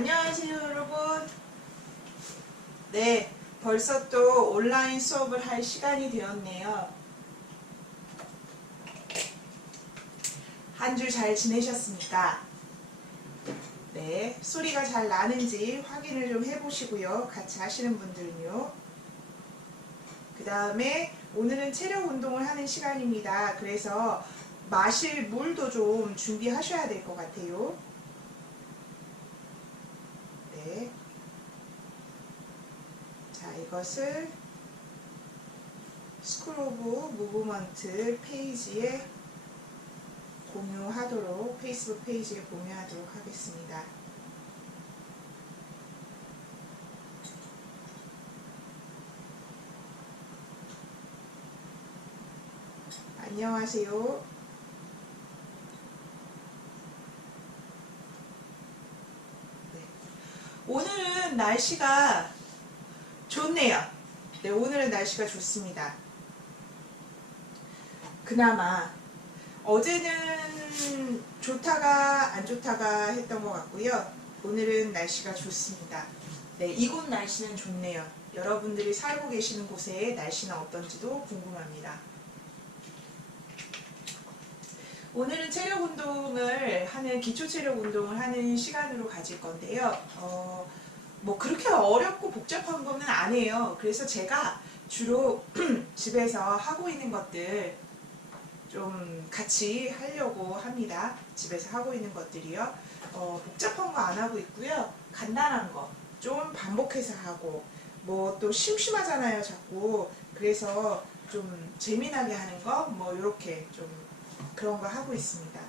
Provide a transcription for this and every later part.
안녕하세요 여러분. 네, 벌써 또 온라인 수업을 할 시간이 되었네요. 한 주 잘 지내셨습니까? 네, 소리가 잘 나는지 확인을 좀 해보시고요. 같이 하시는 분들은요. 그 다음에 오늘은 체력 운동을 하는 시간입니다. 그래서 마실 물도 좀 준비하셔야 될 것 같아요. 네. 자, 이것을 스쿨 오브 무브먼트 페이지에 공유하도록, 페이스북 페이지에 공유하도록 하겠습니다. 안녕하세요. 네. 오늘은 날씨가 좋네요. 네, 오늘은 날씨가 좋습니다. 그나마 어제는 좋다가 안 좋다가 했던 것 같고요. 오늘은 날씨가 좋습니다. 네, 이곳 날씨는 좋네요. 여러분들이 살고 계시는 곳의 날씨는 어떤지도 궁금합니다. 오늘은 체력 운동을 하는, 기초 체력 운동을 하는 시간으로 가질 건데요. 뭐 그렇게 어렵고 복잡한 거는 아니에요. 그래서 제가 주로 집에서 하고 있는 것들 좀 같이 하려고 합니다. 집에서 하고 있는 것들이요. 복잡한 거 안 하고 있고요. 간단한 거 좀 반복해서 하고, 뭐 또 심심하잖아요 자꾸. 그래서 좀 재미나게 하는 거 뭐 이렇게 좀 그런 거 하고 있습니다.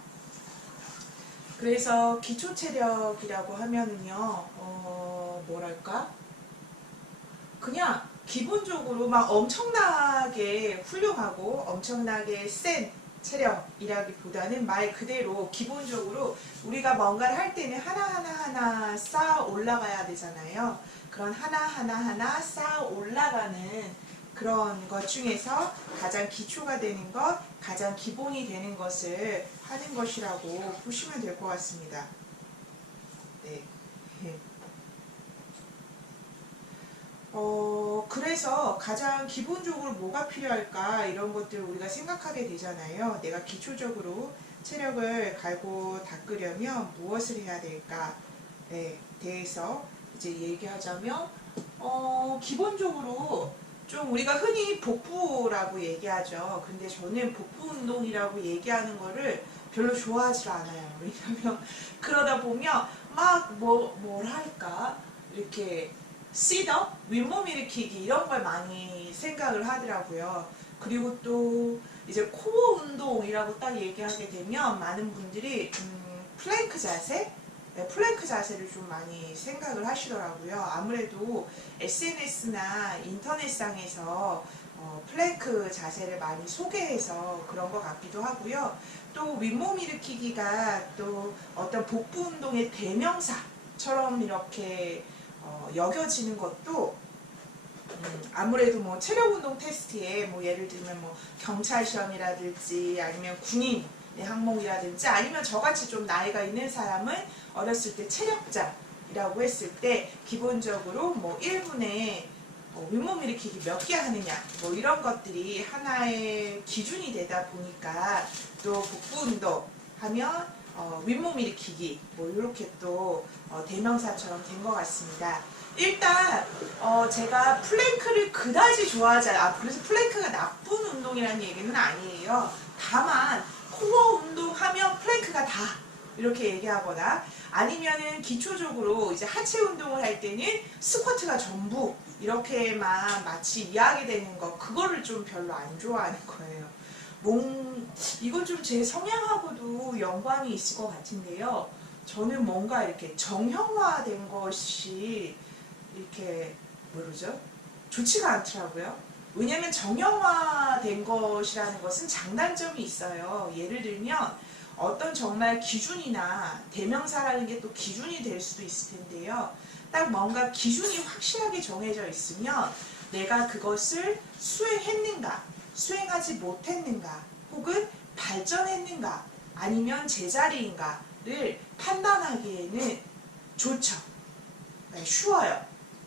그래서 기초 체력이라고 하면은요, 뭐랄까? 그냥 기본적으로 막 엄청나게 훌륭하고 엄청나게 센 체력이라기보다는 말 그대로 기본적으로 우리가 뭔가를 할 때는 하나하나 쌓아 올라가야 되잖아요. 그런 하나하나 쌓아 올라가는 그런 것 중에서 가장 기초가 되는 것, 가장 기본이 되는 것을 하는 것이라고 보시면 될 것 같습니다. 네. 그래서 가장 기본적으로 뭐가 필요할까 이런 것들 우리가 생각하게 되잖아요. 내가 기초적으로 체력을 갈고 닦으려면 무엇을 해야 될까? 네, 대해서 이제 얘기하자면 기본적으로 좀 우리가 흔히 복부라고 얘기하죠. 근데 저는 복부 운동이라고 얘기하는 거를 별로 좋아하지 않아요. 왜냐면 그러다 보면 막 뭘 할까? 이렇게 시더, 윗몸 일으키기 이런 걸 많이 생각을 하더라고요. 그리고 또 이제 코어 운동이라고 딱 얘기하게 되면 많은 분들이 플랭크 자세, 네, 플랭크 자세를 좀 많이 생각을 하시더라고요. 아무래도 SNS나 인터넷상에서 플랭크 자세를 많이 소개해서 그런 것 같기도 하고요. 또 윗몸 일으키기가 또 어떤 복부 운동의 대명사처럼 이렇게 여겨지는 것도 아무래도 뭐 체력운동 테스트에 뭐 예를 들면 뭐 경찰 시험이라든지 아니면 군인의 항목이라든지 아니면 저같이 좀 나이가 있는 사람은 어렸을 때 체력장이라고 했을 때 기본적으로 뭐 1분에 윗몸 일으키기 몇 개 하느냐 뭐 이런 것들이 하나의 기준이 되다 보니까 또 복부 운동 하면 윗몸 일으키기 뭐 이렇게 또 대명사처럼 된 것 같습니다. 일단 제가 플랭크를 그다지 좋아하지 않아요. 그래서 플랭크가 나쁜 운동이라는 얘기는 아니에요. 다만 코어 운동하면 플랭크가 다 이렇게 얘기하거나 아니면은 기초적으로 이제 하체 운동을 할 때는 스쿼트가 전부 이렇게만 마치 이야기되는 거 그거를 좀 별로 안 좋아하는 거예요. 이건 좀 제 성향하고도 연관이 있을 것 같은데요. 저는 뭔가 이렇게 정형화된 것이 이렇게 뭐죠? 좋지가 않더라고요. 왜냐면 정형화된 것이라는 것은 장단점이 있어요. 예를 들면 어떤 정말 기준이나 대명사라는 게 또 기준이 될 수도 있을 텐데요. 딱 뭔가 기준이 확실하게 정해져 있으면 내가 그것을 수행했는가, 수행하지 못했는가, 혹은 발전했는가, 아니면 제자리인가를 판단하기에는 좋죠. 네, 쉬워요.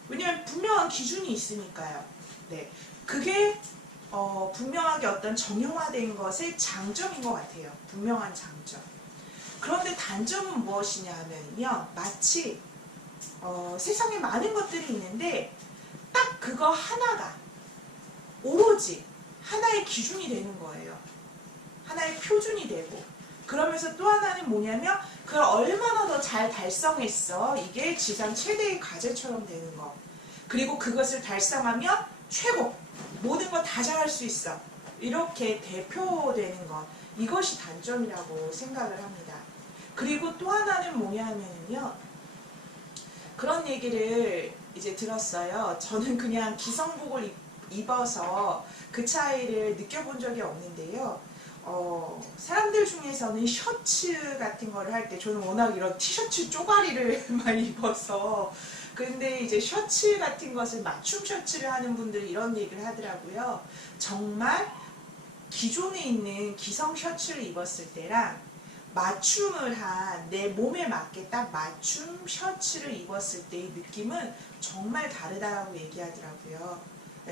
왜냐면 분명한 기준이 있으니까요. 네, 그게 분명하게 어떤 정형화된 것의 장점인 것 같아요. 분명한 장점. 그런데 단점은 무엇이냐 하면요, 마치 세상에 많은 것들이 있는데 딱 그거 하나가 오로지 하나의 기준이 되는 거예요. 하나의 표준이 되고, 그러면서 또 하나는 뭐냐면 그걸 얼마나 더 잘 달성했어, 이게 지상 최대의 과제처럼 되는 거. 그리고 그것을 달성하면 최고, 모든 거 다 잘할 수 있어, 이렇게 대표되는 것, 이것이 단점이라고 생각을 합니다. 그리고 또 하나는 뭐냐면요, 그런 얘기를 이제 들었어요. 저는 그냥 기성복을 입어서 그 차이를 느껴본 적이 없는데요. 사람들 중에서는 셔츠 같은 거를 할 때, 저는 워낙 이런 티셔츠 쪼가리를 많이 입어서, 근데 이제 셔츠 같은 것을 맞춤 셔츠를 하는 분들이 이런 얘기를 하더라고요. 정말 기존에 있는 기성 셔츠를 입었을 때랑 맞춤을 한 내 몸에 맞게 딱 맞춤 셔츠를 입었을 때의 느낌은 정말 다르다고 얘기하더라고요.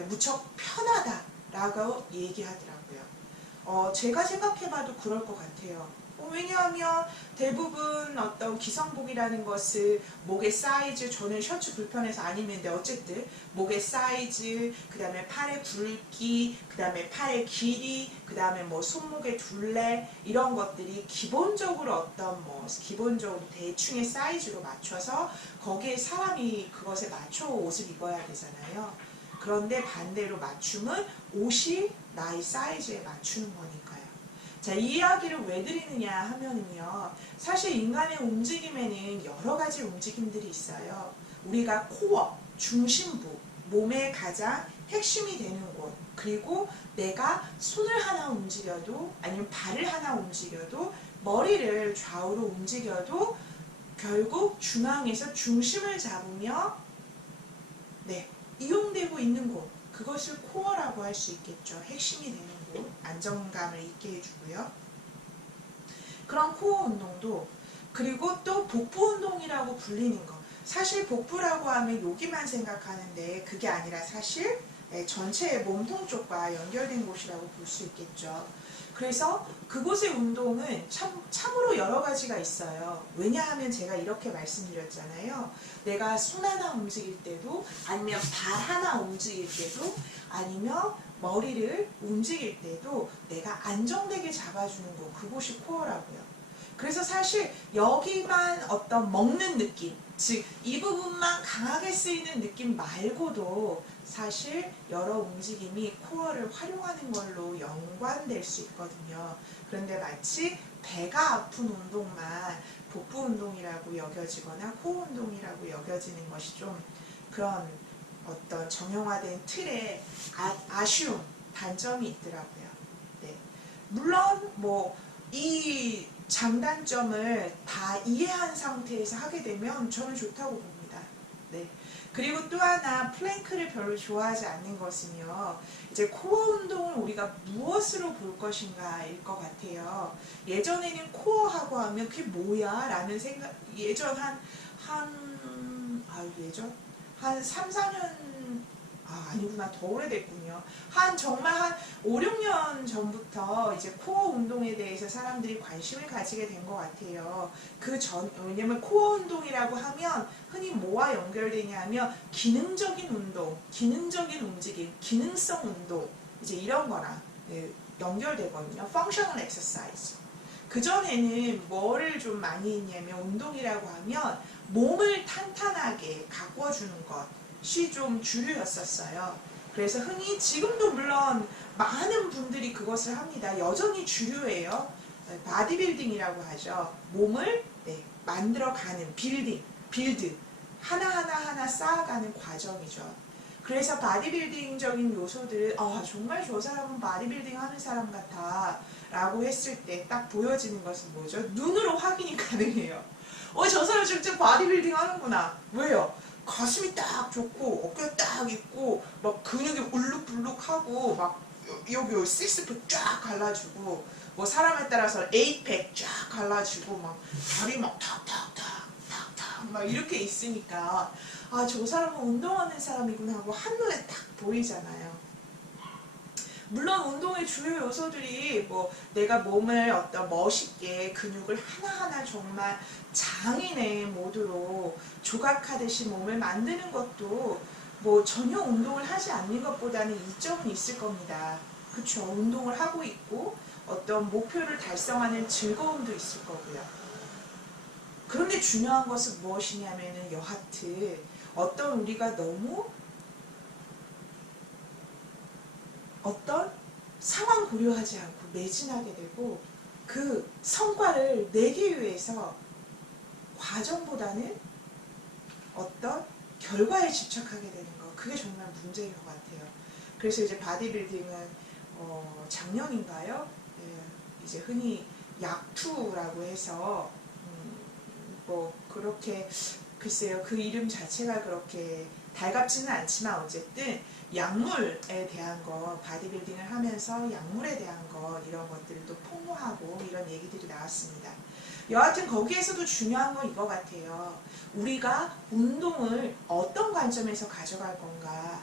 무척 편하다라고 얘기하더라고요. 제가 생각해봐도 그럴 것 같아요. 왜냐하면 대부분 어떤 기성복이라는 것을 목의 사이즈, 저는 셔츠 불편해서 안 입는데 어쨌든 목의 사이즈, 그 다음에 팔의 굵기, 그 다음에 팔의 길이, 그 다음에 뭐 손목의 둘레, 이런 것들이 기본적으로 어떤 기본적으로 대충의 사이즈로 맞춰서 거기에 사람이 그것에 맞춰 옷을 입어야 되잖아요. 그런데 반대로 맞춤은 옷이 나의 사이즈에 맞추는 거니까요. 자, 이 이야기를 왜 드리느냐 하면은요, 사실 인간의 움직임에는 여러 가지 움직임들이 있어요. 우리가 코어, 중심부, 몸의 가장 핵심이 되는 곳, 그리고 내가 손을 하나 움직여도, 아니면 발을 하나 움직여도, 머리를 좌우로 움직여도 결국 중앙에서 중심을 잡으며 이용되고 있는 곳, 그것을 코어라고 할 수 있겠죠. 핵심이 되는 곳, 안정감을 있게 해주고요. 그런 코어 운동도, 그리고 또 복부 운동이라고 불리는 것, 사실 복부라고 하면 여기만 생각하는데 그게 아니라 사실 전체의 몸통 쪽과 연결된 곳이라고 볼 수 있겠죠. 그래서 그곳의 운동은 참으로 여러 가지가 있어요. 왜냐하면 제가 이렇게 말씀드렸잖아요. 내가 손 하나 움직일 때도, 아니면 발 하나 움직일 때도, 아니면 머리를 움직일 때도 내가 안정되게 잡아주는 곳, 그곳이 코어라고요. 그래서 사실 여기만 어떤 먹는 느낌, 즉 이 부분만 강하게 쓰이는 느낌 말고도 사실 여러 움직임이 코어를 활용하는 걸로 연관될 수 있거든요. 그런데 마치 배가 아픈 운동만 복부 운동이라고 여겨지거나 코어 운동이라고 여겨지는 것이 좀 그런 어떤 정형화된 틀에 아쉬움, 단점이 있더라고요. 네. 물론 이 장단점을 다 이해한 상태에서 하게 되면 저는 좋다고 봅니다. 네. 그리고 또 하나, 플랭크를 별로 좋아하지 않는 것은요, 이제 코어 운동을 우리가 무엇으로 볼 것인가일 것 같아요. 예전에는 코어하고 하면 그게 뭐야? 라는 생각, 예전 한 3, 4년, 아니구나, 더 오래됐군요. 정말 한 5, 6년 전부터 이제 코어 운동에 대해서 사람들이 관심을 가지게 된 것 같아요. 왜냐면 코어 운동이라고 하면 흔히 뭐와 연결되냐 하면 기능적인 운동, 기능적인 움직임, 기능성 운동, 이제 이런 거랑 연결되거든요. functional exercise. 그전에는 뭐를 좀 많이 했냐면, 운동이라고 하면 몸을 탄탄하게 가꿔주는 것이 좀 주류였었어요. 그래서 흔히 지금도 물론 많은 분들이 그것을 합니다. 여전히 주류예요. 바디빌딩이라고 하죠. 몸을 만들어가는 빌드, 하나하나 쌓아가는 과정이죠. 그래서 바디빌딩적인 요소들을 정말 저 사람은 바디빌딩 하는 사람 같아 라고 했을 때 딱 보여지는 것은 뭐죠? 눈으로 확인이 가능해요. 저 사람 진짜 바디빌딩 하는구나. 왜요? 가슴이 딱 좋고 어깨가 딱 있고 막 근육이 울룩불룩하고 막 여기 시스팩 쫙 갈라주고, 사람에 따라서 에이팩 쫙 갈라지고 막 다리 막 탁탁탁 탁탁탁 막 이렇게 있으니까 아, 저 사람은 운동하는 사람이구나 하고 한눈에 딱 보이잖아요. 물론 운동의 주요 요소들이 뭐 내가 몸을 어떤 멋있게 근육을 하나하나 정말 장인의 모드로 조각하듯이 몸을 만드는 것도 뭐 전혀 운동을 하지 않는 것보다는 이점은 있을 겁니다. 그쵸? 운동을 하고 있고 어떤 목표를 달성하는 즐거움도 있을 거고요. 그런데 중요한 것은 무엇이냐면은 여하튼 어떤 우리가 너무 어떤 상황 고려하지 않고 매진하게 되고 그 성과를 내기 위해서 과정보다는 어떤 결과에 집착하게 되는 거, 그게 정말 문제인 것 같아요. 그래서 이제 바디빌딩은 작년인가요? 예, 이제 흔히 약투라고 해서 뭐 그렇게 글쎄요, 그 이름 자체가 그렇게 달갑지는 않지만 어쨌든 약물에 대한 거, 바디빌딩을 하면서 약물에 대한 거 이런 것들도 폭로하고 이런 얘기들이 나왔습니다. 여하튼 거기에서도 중요한 건 이거 같아요. 우리가 운동을 어떤 관점에서 가져갈 건가,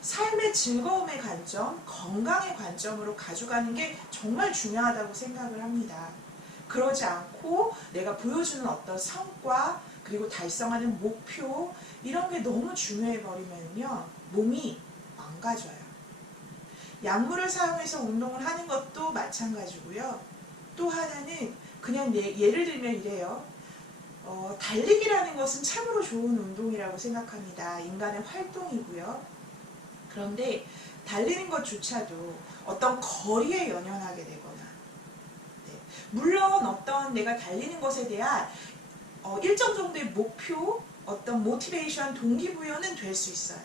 삶의 즐거움의 관점, 건강의 관점으로 가져가는 게 정말 중요하다고 생각을 합니다. 그러지 않고 내가 보여주는 어떤 성과, 그리고 달성하는 목표, 이런 게 너무 중요해 버리면요, 몸이 망가져요. 약물을 사용해서 운동을 하는 것도 마찬가지고요. 또 하나는 그냥 예를 들면 이래요. 달리기라는 것은 참으로 좋은 운동이라고 생각합니다. 인간의 활동이고요. 그런데 달리는 것조차도 어떤 거리에 연연하게 되거나, 네, 물론 어떤 내가 달리는 것에 대한 일정 정도의 목표, 어떤 모티베이션, 동기부여는 될 수 있어요.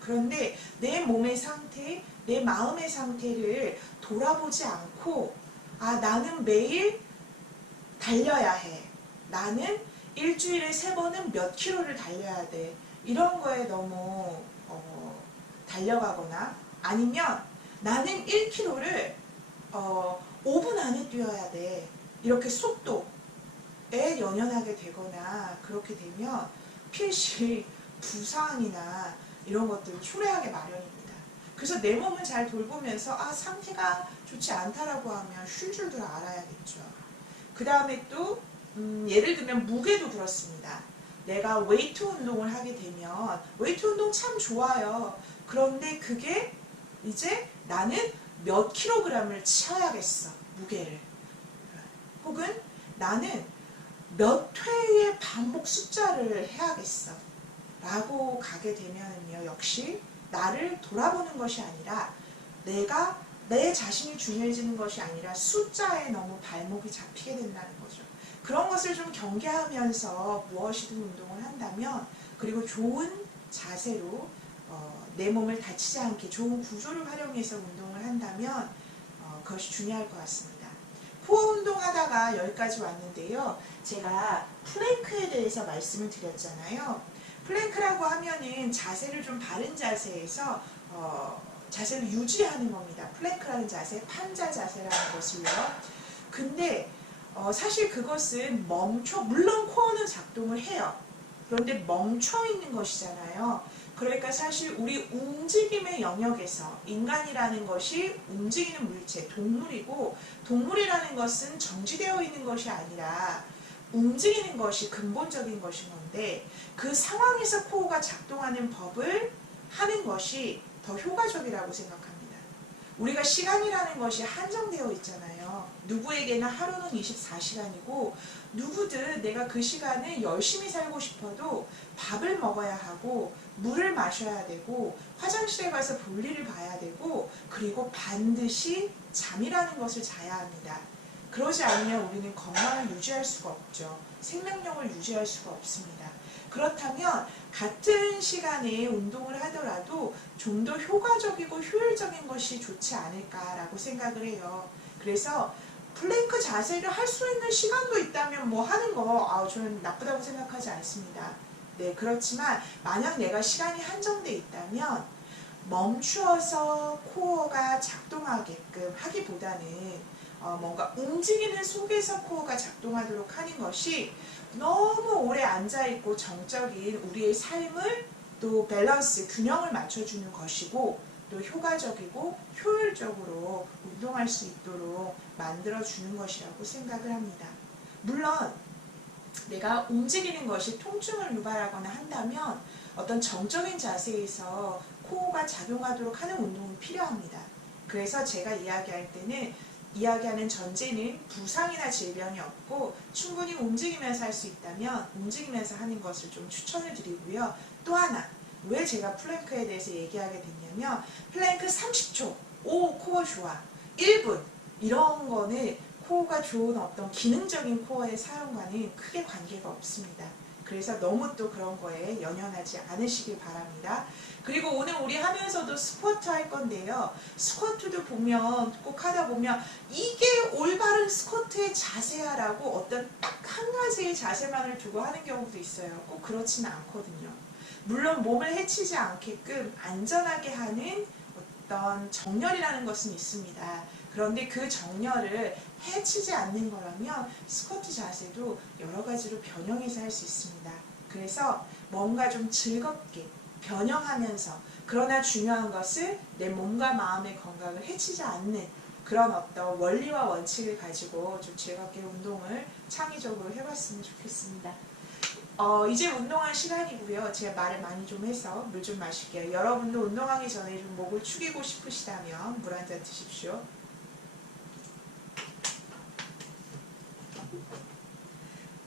그런데 내 몸의 상태, 내 마음의 상태를 돌아보지 않고 아, 나는 매일 달려야 해. 나는 일주일에 3번은 몇 킬로를 달려야 돼. 이런 거에 너무 달려가거나, 아니면 나는 1킬로를 5분 안에 뛰어야 돼. 이렇게 속도에 연연하게 되거나 그렇게 되면 필시 부상이나 이런 것들을 초래하게 마련입니다. 그래서 내 몸을 잘 돌보면서 아, 상태가 좋지 않다라고 하면 쉴 줄도 알아야겠죠. 그 다음에 또 예를 들면 무게도 그렇습니다. 내가 웨이트 운동을 하게 되면 웨이트 운동 참 좋아요. 그런데 그게 이제 나는 몇 킬로그램을 쳐야겠어, 무게를. 혹은 나는 몇 회의 반복 숫자를 해야겠어 라고 가게 되면요, 역시 나를 돌아보는 것이 아니라 내가 내 자신이 중요해지는 것이 아니라 숫자에 너무 발목이 잡히게 된다는 거죠. 그런 것을 좀 경계하면서 무엇이든 운동을 한다면, 그리고 좋은 자세로 내 몸을 다치지 않게 좋은 구조를 활용해서 운동을 한다면 그것이 중요할 것 같습니다. 코어 운동하다가 여기까지 왔는데요. 제가 플랭크에 대해서 말씀을 드렸잖아요. 플랭크라고 하면은 자세를 좀 바른 자세에서 자세를 유지하는 겁니다. 플랭크라는 자세, 판자 자세라는 것을요. 근데 사실 그것은 물론 코어는 작동을 해요. 그런데 멈춰 있는 것이잖아요. 그러니까 사실 우리 움직임의 영역에서 인간이라는 것이 움직이는 물체, 동물이고, 동물이라는 것은 정지되어 있는 것이 아니라 움직이는 것이 근본적인 것인 건데, 그 상황에서 코어가 작동하는 법을 하는 것이 더 효과적이라고 생각합니다. 우리가 시간이라는 것이 한정되어 있잖아요. 누구에게나 하루는 24시간이고 누구든 내가 그 시간을 열심히 살고 싶어도 밥을 먹어야 하고 물을 마셔야 되고 화장실에 가서 볼일을 봐야 되고, 그리고 반드시 잠이라는 것을 자야 합니다. 그러지 않으면 우리는 건강을 유지할 수가 없죠. 생명력을 유지할 수가 없습니다. 그렇다면 같은 시간에 운동을 하더라도 좀 더 효과적이고 효율적인 것이 좋지 않을까라고 생각을 해요. 그래서 플랭크 자세를 할 수 있는 시간도 있다면 뭐 하는 거 저는 나쁘다고 생각하지 않습니다. 네, 그렇지만 만약 내가 시간이 한정돼 있다면 멈추어서 코어가 작동하게끔 하기보다는 뭔가 움직이는 속에서 코어가 작동하도록 하는 것이 너무 오래 앉아있고 정적인 우리의 삶을 또 밸런스, 균형을 맞춰주는 것이고 또 효과적이고 효율적으로 운동할 수 있도록 만들어주는 것이라고 생각을 합니다. 물론 내가 움직이는 것이 통증을 유발하거나 한다면 어떤 정적인 자세에서 코어가 작용하도록 하는 운동이 필요합니다. 그래서 제가 이야기할 때는 이야기하는 전제는 부상이나 질병이 없고 충분히 움직이면서 할 수 있다면 움직이면서 하는 것을 좀 추천을 드리고요. 또 하나, 왜 제가 플랭크에 대해서 얘기하게 됐냐면 플랭크 30초, 오 코어 좋아, 1분 이런 거는 코어가 좋은 어떤 기능적인 코어의 사용과는 크게 관계가 없습니다. 그래서 너무 또 그런 거에 연연하지 않으시길 바랍니다. 그리고 오늘 우리 하면서도 스쿼트 할 건데요. 스쿼트도 보면 꼭 하다 보면 이게 올바른 스쿼트의 자세야라고 어떤 딱 한 가지의 자세만을 두고 하는 경우도 있어요. 꼭 그렇지는 않거든요. 물론 몸을 해치지 않게끔 안전하게 하는 어떤 정렬이라는 것은 있습니다. 그런데 그 정렬을 해치지 않는 거라면 스쿼트 자세도 여러 가지로 변형해서 할 수 있습니다. 그래서 뭔가 좀 즐겁게 변형하면서 그러나 중요한 것은 내 몸과 마음의 건강을 해치지 않는 그런 어떤 원리와 원칙을 가지고 좀 즐겁게 운동을 창의적으로 해봤으면 좋겠습니다. 이제 운동할 시간이고요. 제가 말을 많이 좀 해서 물 좀 마실게요. 여러분도 운동하기 전에 좀 목을 축이고 싶으시다면 물 한 잔 드십시오.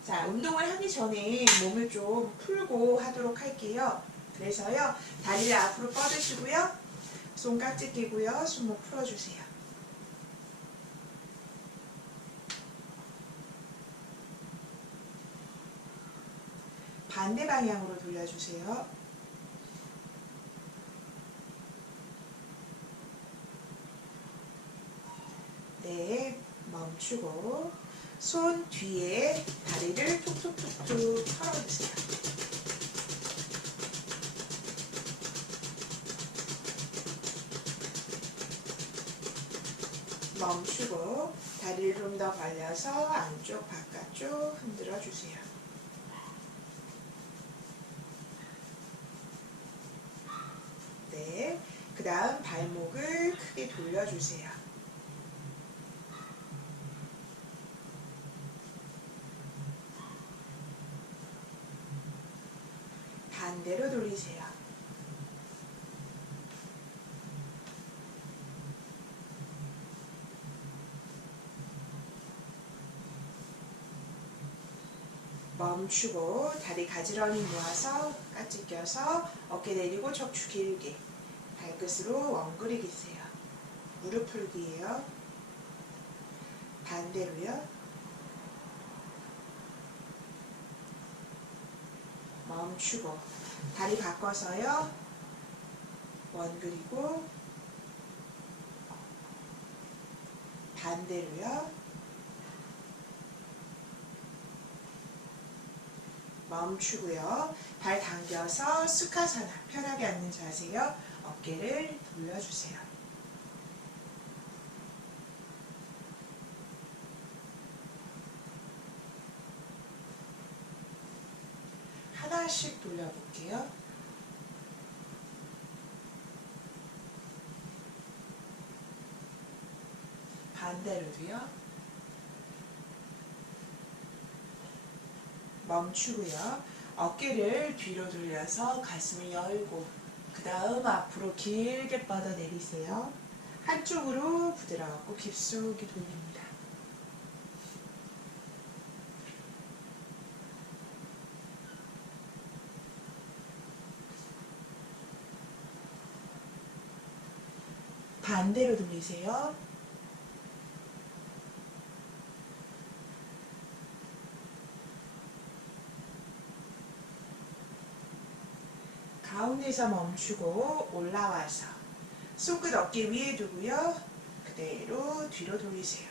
자, 운동을 하기 전에 몸을 좀 풀고 하도록 할게요. 그래서요, 다리를 앞으로 뻗으시고요. 손 깍지 끼고요. 손목 풀어주세요. 반대 방향으로 돌려주세요. 네, 멈추고 손 뒤에 다리를 툭툭툭툭 털어주세요. 멈추고 다리를 좀 더 벌려서 안쪽 바깥쪽 흔들어 주세요. 네, 그 다음 발목을 크게 돌려주세요. 반대로 돌리세요. 멈추고 다리 가지런히 모아서 깍지 껴서 어깨 내리고 척추 길게 발끝으로 엉그리기세요. 무릎 풀기예요. 반대로요. 멈추고 다리 바꿔서요. 원그리고 반대로요. 멈추고요. 발 당겨서 수카사나 편하게 앉는 자세요. 어깨를 돌려주세요. 하나씩 돌려볼게요. 반대로도요. 멈추고요. 어깨를 뒤로 돌려서 가슴을 열고 그 다음 앞으로 길게 뻗어내리세요. 한쪽으로 부드럽고 깊숙이 돌립니다. 반대로 돌리세요. 가운데서 멈추고 올라와서 손끝 어깨 위에 두고요. 그대로 뒤로 돌리세요.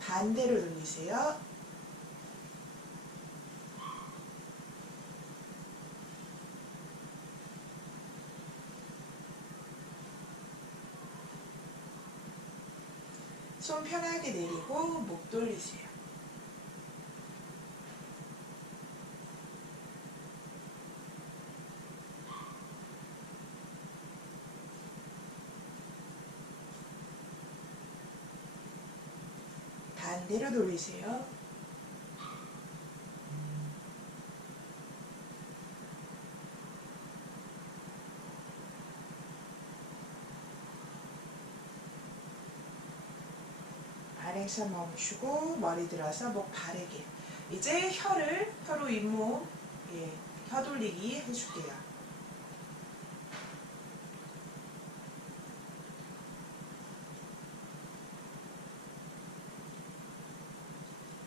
반대로 돌리세요. 손 편하게 내리고 목 돌리세요. 반대로 돌리세요. 안에서 멈추고 머리 들어서 목 바르게. 이제 혀로 잇몸, 혀 돌리기 해줄게요.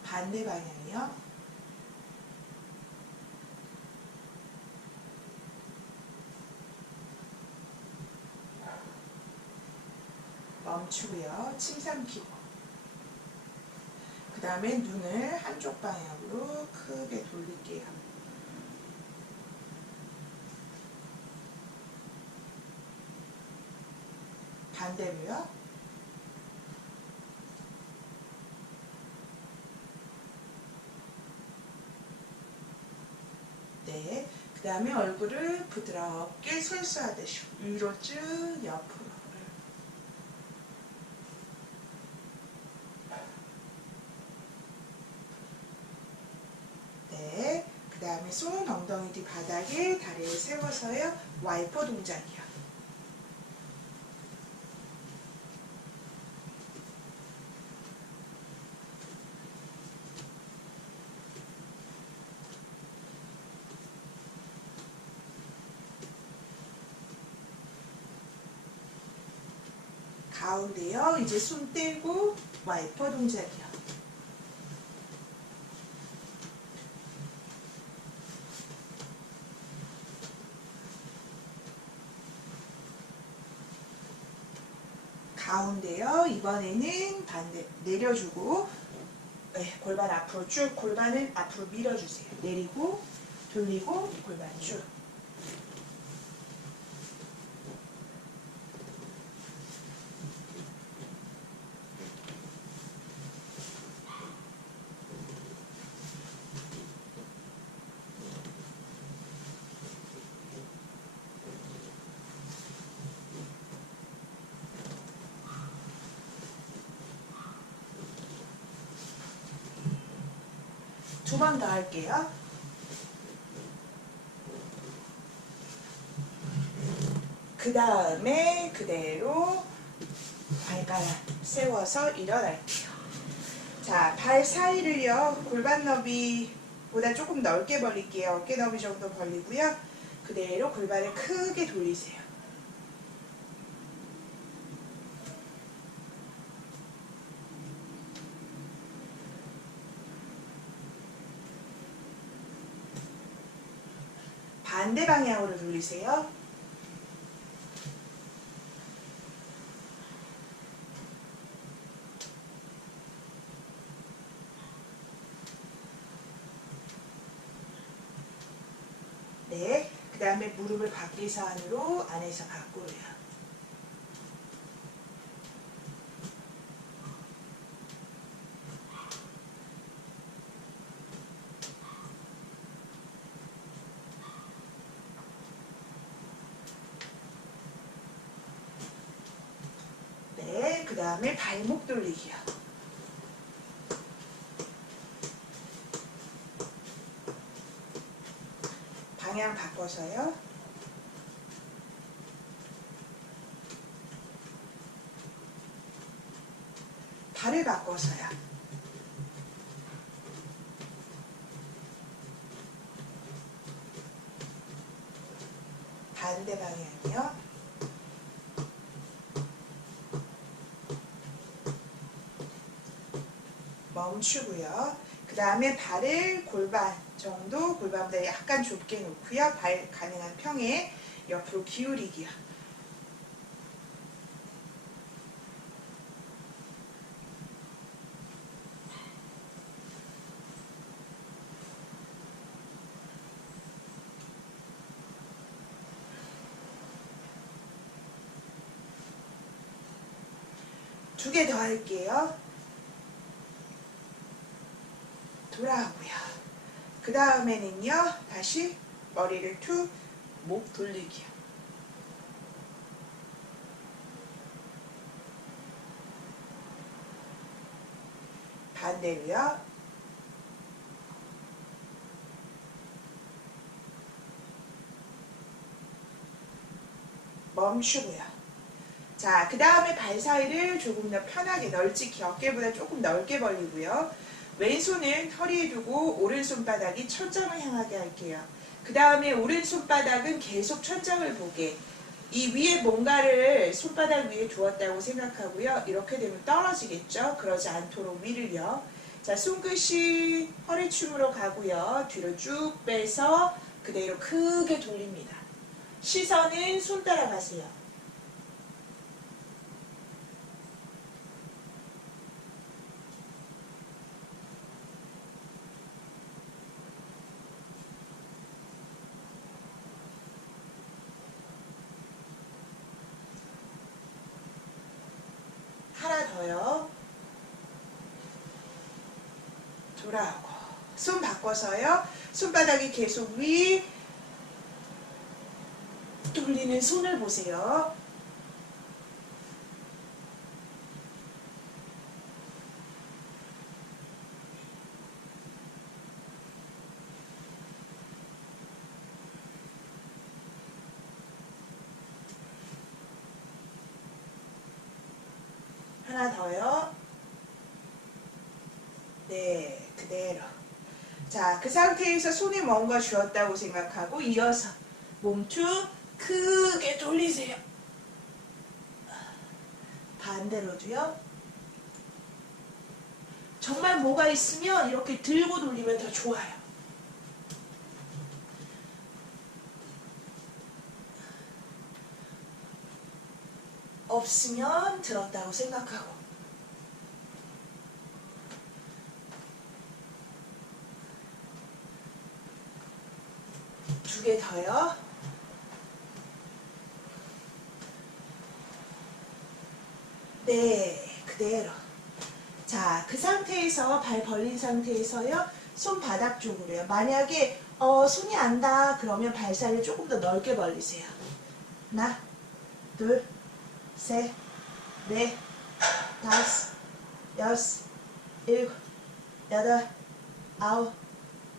반대 방향이요. 멈추고요. 침 삼키고. 그 다음에 눈을 한쪽 방향으로 크게 돌릴게요. 반대로요. 네. 그 다음에 얼굴을 부드럽게 설수하듯이 위로 쭉 옆으로. 네. 그 다음에 손은 엉덩이 뒤 바닥에 다리를 세워서요. 와이퍼 동작이요. 가운데요. 이제 손 떼고 와이퍼 동작이요. 가운데요. 이번에는 반대 내려주고 골반 앞으로 쭉 골반을 앞으로 밀어주세요. 내리고 돌리고 골반 쭉. 두 번 더 할게요. 그 다음에 그대로 발바닥 세워서 일어날게요. 자, 발 사이를요. 골반 너비보다 조금 넓게 벌릴게요. 어깨 너비 정도 벌리고요. 그대로 골반을 크게 돌리세요. 반대 방향으로 돌리세요. 네, 그 다음에 무릎을 밖에서 안으로, 안에서 밖으로요. 네, 그 다음에 발목 돌리기요. 방향 바꿔서요. 발을 바꿔서요. 반대 방향이요. 멈추고요. 그 다음에 발을 골반 정도, 골반보다 약간 좁게 놓고요. 발 가능한 평에 옆으로 기울이기요. 두 개 더 할게요. 돌아오고요. 그 다음에는요, 다시 머리를 툭, 목 돌리기요. 반대로요. 멈추고요. 자, 그 다음에 발 사이를 조금 더 편하게 널찍히 어깨보다 조금 넓게 벌리고요. 왼손은 허리에 두고 오른손바닥이 천장을 향하게 할게요. 그 다음에 오른손바닥은 계속 천장을 보게. 이 위에 뭔가를 손바닥 위에 두었다고 생각하고요. 이렇게 되면 떨어지겠죠? 그러지 않도록 위를요. 자, 손끝이 허리춤으로 가고요. 뒤로 쭉 빼서 그대로 크게 돌립니다. 시선은 손 따라가세요. 하나 더요. 돌아오고 손 바꿔서요. 손바닥이 계속 위 돌리는 손을 보세요. 하나 더요. 네, 그대로. 자, 그 상태에서 손에 뭔가 쥐었다고 생각하고 이어서 몸투 크게 돌리세요. 반대로도요. 정말 뭐가 있으면 이렇게 들고 돌리면 더 좋아요. 없으면 들었다고 생각하고. 두 개 더요. 네, 그대로. 자, 그 상태에서 발 벌린 상태에서요. 손바닥 쪽으로요. 만약에 손이 안다 그러면 발사를 조금 더 넓게 벌리세요. 하나, 둘, 셋, 넷, 다섯, 여섯, 일곱, 여덟, 아홉,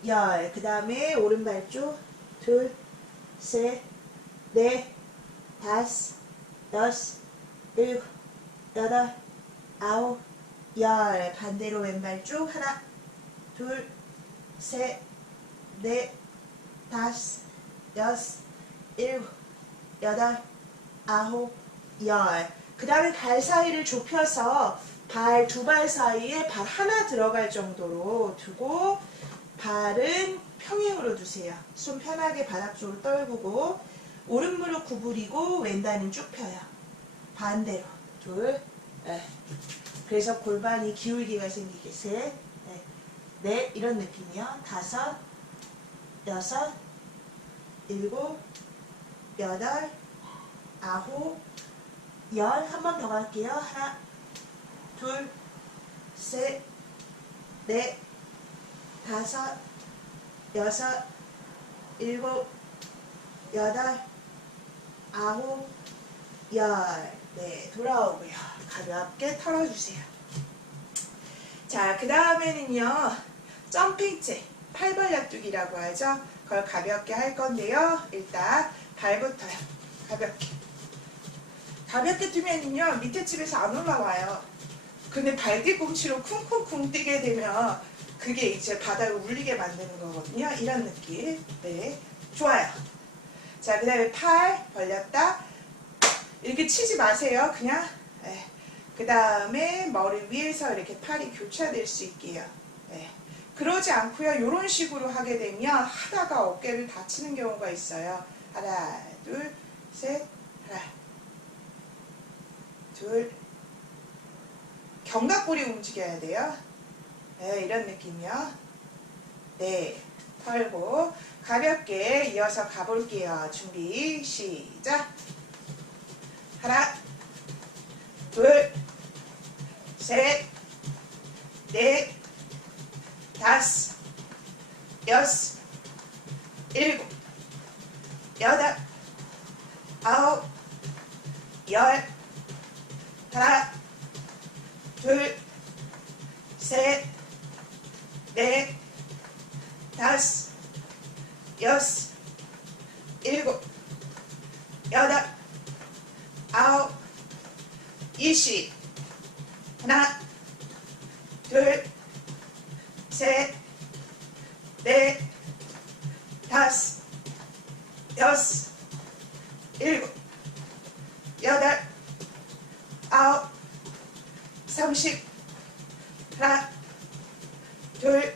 열. 그 다음에 오른발 쪽 둘, 셋, 넷, 다섯, 여섯, 일곱, 여덟, 아홉, 열. 반대로 왼발 쭉 하나, 둘, 셋, 넷, 다섯, 여섯, 일곱, 여덟, 아홉, 열. 그 다음에 발 사이를 좁혀서 두 발 사이에 발 하나 들어갈 정도로 두고 발은 평행으로 두세요. 손 편하게 바닥 쪽으로 떨구고 오른 무릎 구부리고 왼다리는 쭉 펴요. 반대로 둘, 넷. 그래서 골반이 기울기가 생기게 셋, 넷 이런 느낌이요. 다섯, 여섯, 일곱, 여덟, 아홉, 열. 한 번 더 갈게요. 하나, 둘, 셋, 넷, 다섯, 여섯, 일곱, 여덟, 아홉, 열. 네, 돌아오고요. 가볍게 털어주세요. 자, 그 다음에는요, 점핑잭, 팔벌 납두기라고 하죠. 그걸 가볍게 할 건데요. 일단 발부터요. 가볍게. 가볍게 뜨면요, 밑에 집에서 안 올라와요. 근데 발 뒤꿈치로 쿵쿵쿵 뛰게 되면 그게 이제 바닥을 울리게 만드는 거거든요. 이런 느낌. 네, 좋아요. 자, 그 다음에 팔 벌렸다. 이렇게 치지 마세요. 그냥. 네. 그 다음에 머리 위에서 이렇게 팔이 교차될 수 있게요. 네. 그러지 않고요. 이런 식으로 하게 되면 하다가 어깨를 다치는 경우가 있어요. 하나, 둘, 셋, 하나, 둘. 견갑골이 움직여야 돼요. 네, 이런 느낌이요. 네, 털고 가볍게 이어서 가볼게요. 준비, 시작. 하나, 둘, 열. 하나, 둘, 셋, 넷, 다섯, 여섯, 일곱, 여덟, 아홉, 20. 하나, 둘, 셋, 넷, 다섯, 여섯, 일곱, 여덟, 아홉, 30. 하나, 둘,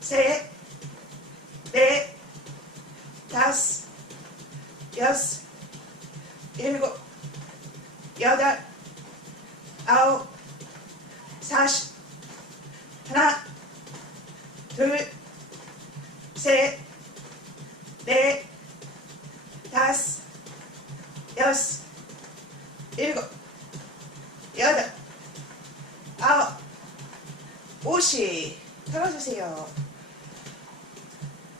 셋, 넷, 다섯, 여섯, 일곱, 여덟, 아홉, 40. 하나, 둘, 셋, 넷, 다섯, 여섯, 일곱, 여덟, 아홉, 50. 털어주세요.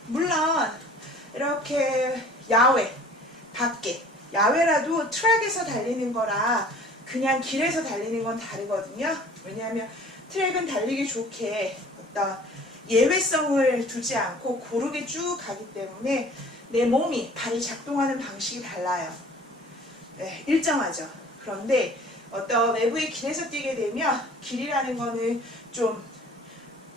물론 이렇게 야외, 밖에 야외라도 트랙에서 달리는 거라 그냥 길에서 달리는 건 다르거든요. 왜냐하면 트랙은 달리기 좋게 어떤 예외성을 두지 않고 고르게 쭉 가기 때문에 내 몸이 발이 작동하는 방식이 달라요. 네, 일정하죠. 그런데 어떤 외부의 길에서 뛰게 되면 길이라는 거는 좀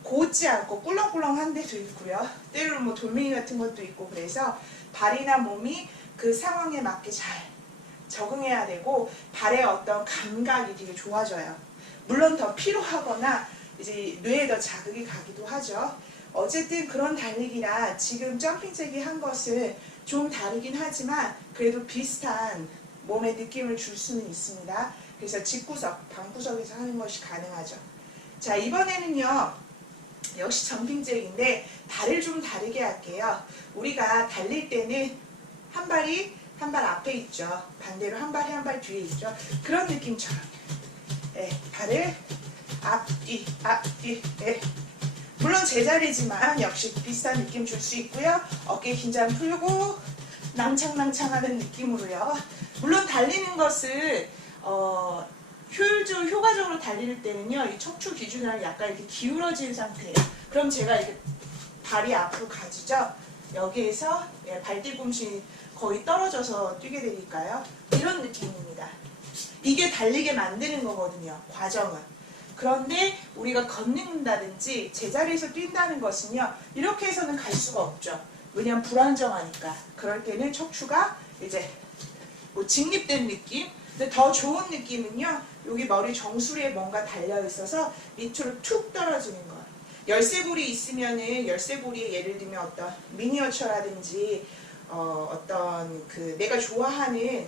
곧지 않고 꿀렁꿀렁한 데도 있고요. 때로는 뭐 돌멩이 같은 것도 있고 그래서 발이나 몸이 그 상황에 맞게 잘 적응해야 되고 발의 어떤 감각이 되게 좋아져요. 물론 더 피로하거나 이제 뇌에 더 자극이 가기도 하죠. 어쨌든 그런 달리기라 지금 점핑잭이 한 것은 좀 다르긴 하지만 그래도 비슷한 몸의 느낌을 줄 수는 있습니다. 그래서 집구석, 방구석에서 하는 것이 가능하죠. 자, 이번에는요. 역시 점핑잭인데 발을 좀 다르게 할게요. 우리가 달릴 때는 한 발이 한 발 앞에 있죠. 반대로 한 발이 한 발 뒤에 있죠. 그런 느낌처럼 발을 앞뒤 앞뒤. 물론 제자리지만 역시 비슷한 느낌 줄 수 있고요. 어깨 긴장 풀고 낭창낭창하는 느낌으로요. 물론 달리는 것을 효과적으로 달릴 때는요, 이 척추 기준을 약간 이렇게 기울어진 상태예요. 그럼 제가 이렇게 발이 앞으로 가지죠. 여기에서 발 뒤꿈치 거의 떨어져서 뛰게 되니까요. 이런 느낌입니다. 이게 달리게 만드는 거거든요. 과정은. 그런데 우리가 걷는다든지 제자리에서 뛴다는 것은요, 이렇게 해서는 갈 수가 없죠. 왜냐하면 불안정하니까. 그럴 때는 척추가 이제 뭐 직립된 느낌. 근데 더 좋은 느낌은요, 여기 머리 정수리에 뭔가 달려 있어서 밑으로 툭 떨어지는 거예요. 열쇠고리 있으면은 열쇠고리에 예를 들면 어떤 미니어처라든지 어떤 그 내가 좋아하는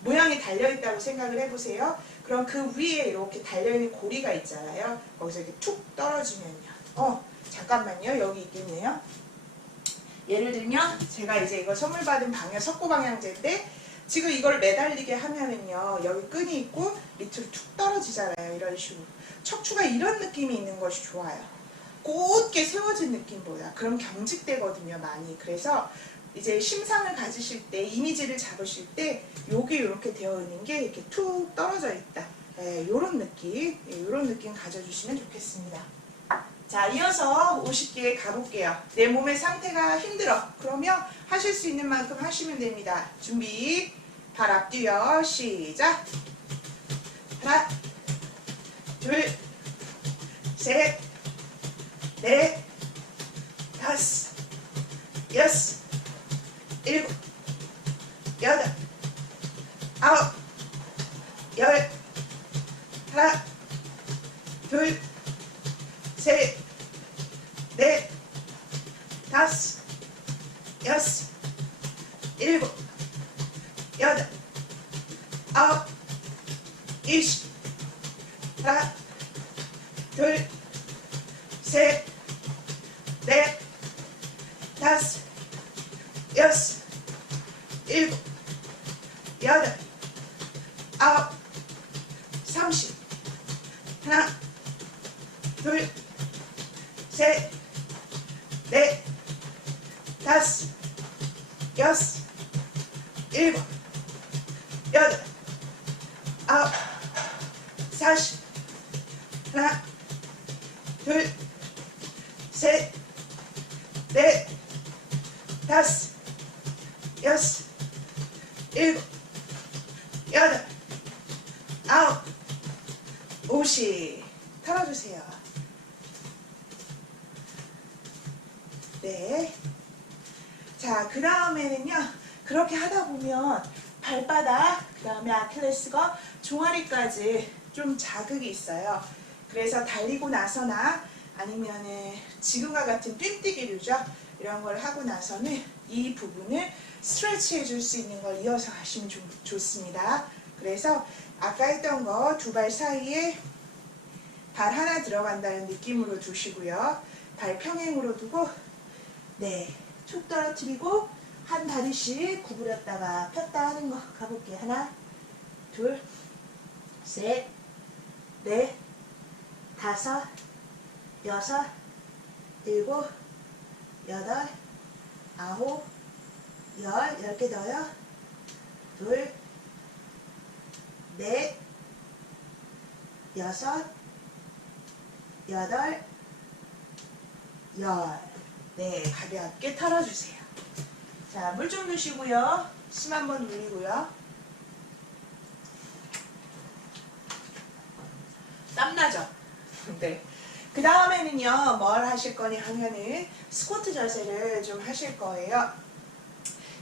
모양이 달려 있다고 생각을 해보세요. 그럼 그 위에 이렇게 달려 있는 고리가 있잖아요. 거기서 이렇게 툭 떨어지면요. 잠깐만요. 여기 있겠네요. 예를 들면 제가 이제 이거 선물 받은 방향 석고방향제인데 지금 이걸 매달리게 하면은요, 여기 끈이 있고 밑으로 툭 떨어지잖아요. 이런 식으로. 척추가 이런 느낌이 있는 것이 좋아요. 곧게 세워진 느낌보다. 그럼 경직되거든요, 많이. 그래서 이제 심상을 가지실 때, 이미지를 잡으실 때 여기 이렇게 되어 있는 게 이렇게 툭 떨어져 있다. 요런 느낌, 요런 느낌 가져주시면 좋겠습니다. 자, 이어서 50개 가볼게요. 내 몸의 상태가 힘들어. 그러면 하실 수 있는 만큼 하시면 됩니다. 준비. 발 앞뒤요. 시작. 하나, 둘, 셋, 넷, 다섯, 여섯, 일곱, 여덟, 아홉, 열. 하나, 둘, 셋, 넷, 다섯, 여섯, 일곱, 여덟, 아홉, 20. 하나, 둘, 셋, 넷, 다섯, 여섯, 일곱, 여덟, 아홉, 30. 하나, 둘, 셋, 넷, 다섯, 여섯, 일곱, 여덟, 여덟, 아홉, 50. 털어주세요. 네. 자, 그 다음에는요, 그렇게 하다 보면 발바닥, 그 다음에 아킬레스건, 종아리까지 좀 자극이 있어요. 그래서 달리고 나서나 아니면은 지금과 같은 뜀뛰기류죠. 이런 걸 하고 나서는 이 부분을 스트레치 해줄 수 있는 걸 이어서 가시면 좋습니다. 그래서 아까 했던 거 두 발 사이에 발 하나 들어간다는 느낌으로 두시고요. 발 평행으로 두고 네, 툭 떨어뜨리고 한 다리씩 구부렸다가 폈다 하는 거 가볼게요. 하나, 둘, 셋, 넷, 다섯, 여섯, 일곱, 여덟, 아홉, 열, 10개 더요. 둘, 넷, 여섯, 여덟, 열. 네, 가볍게 털어주세요. 자, 물 좀 드시고요. 심 한번 눌리고요. 땀나죠? 네. 그 다음에는요, 뭘 하실 거냐 하면은 스쿼트 자세를 좀 하실 거예요.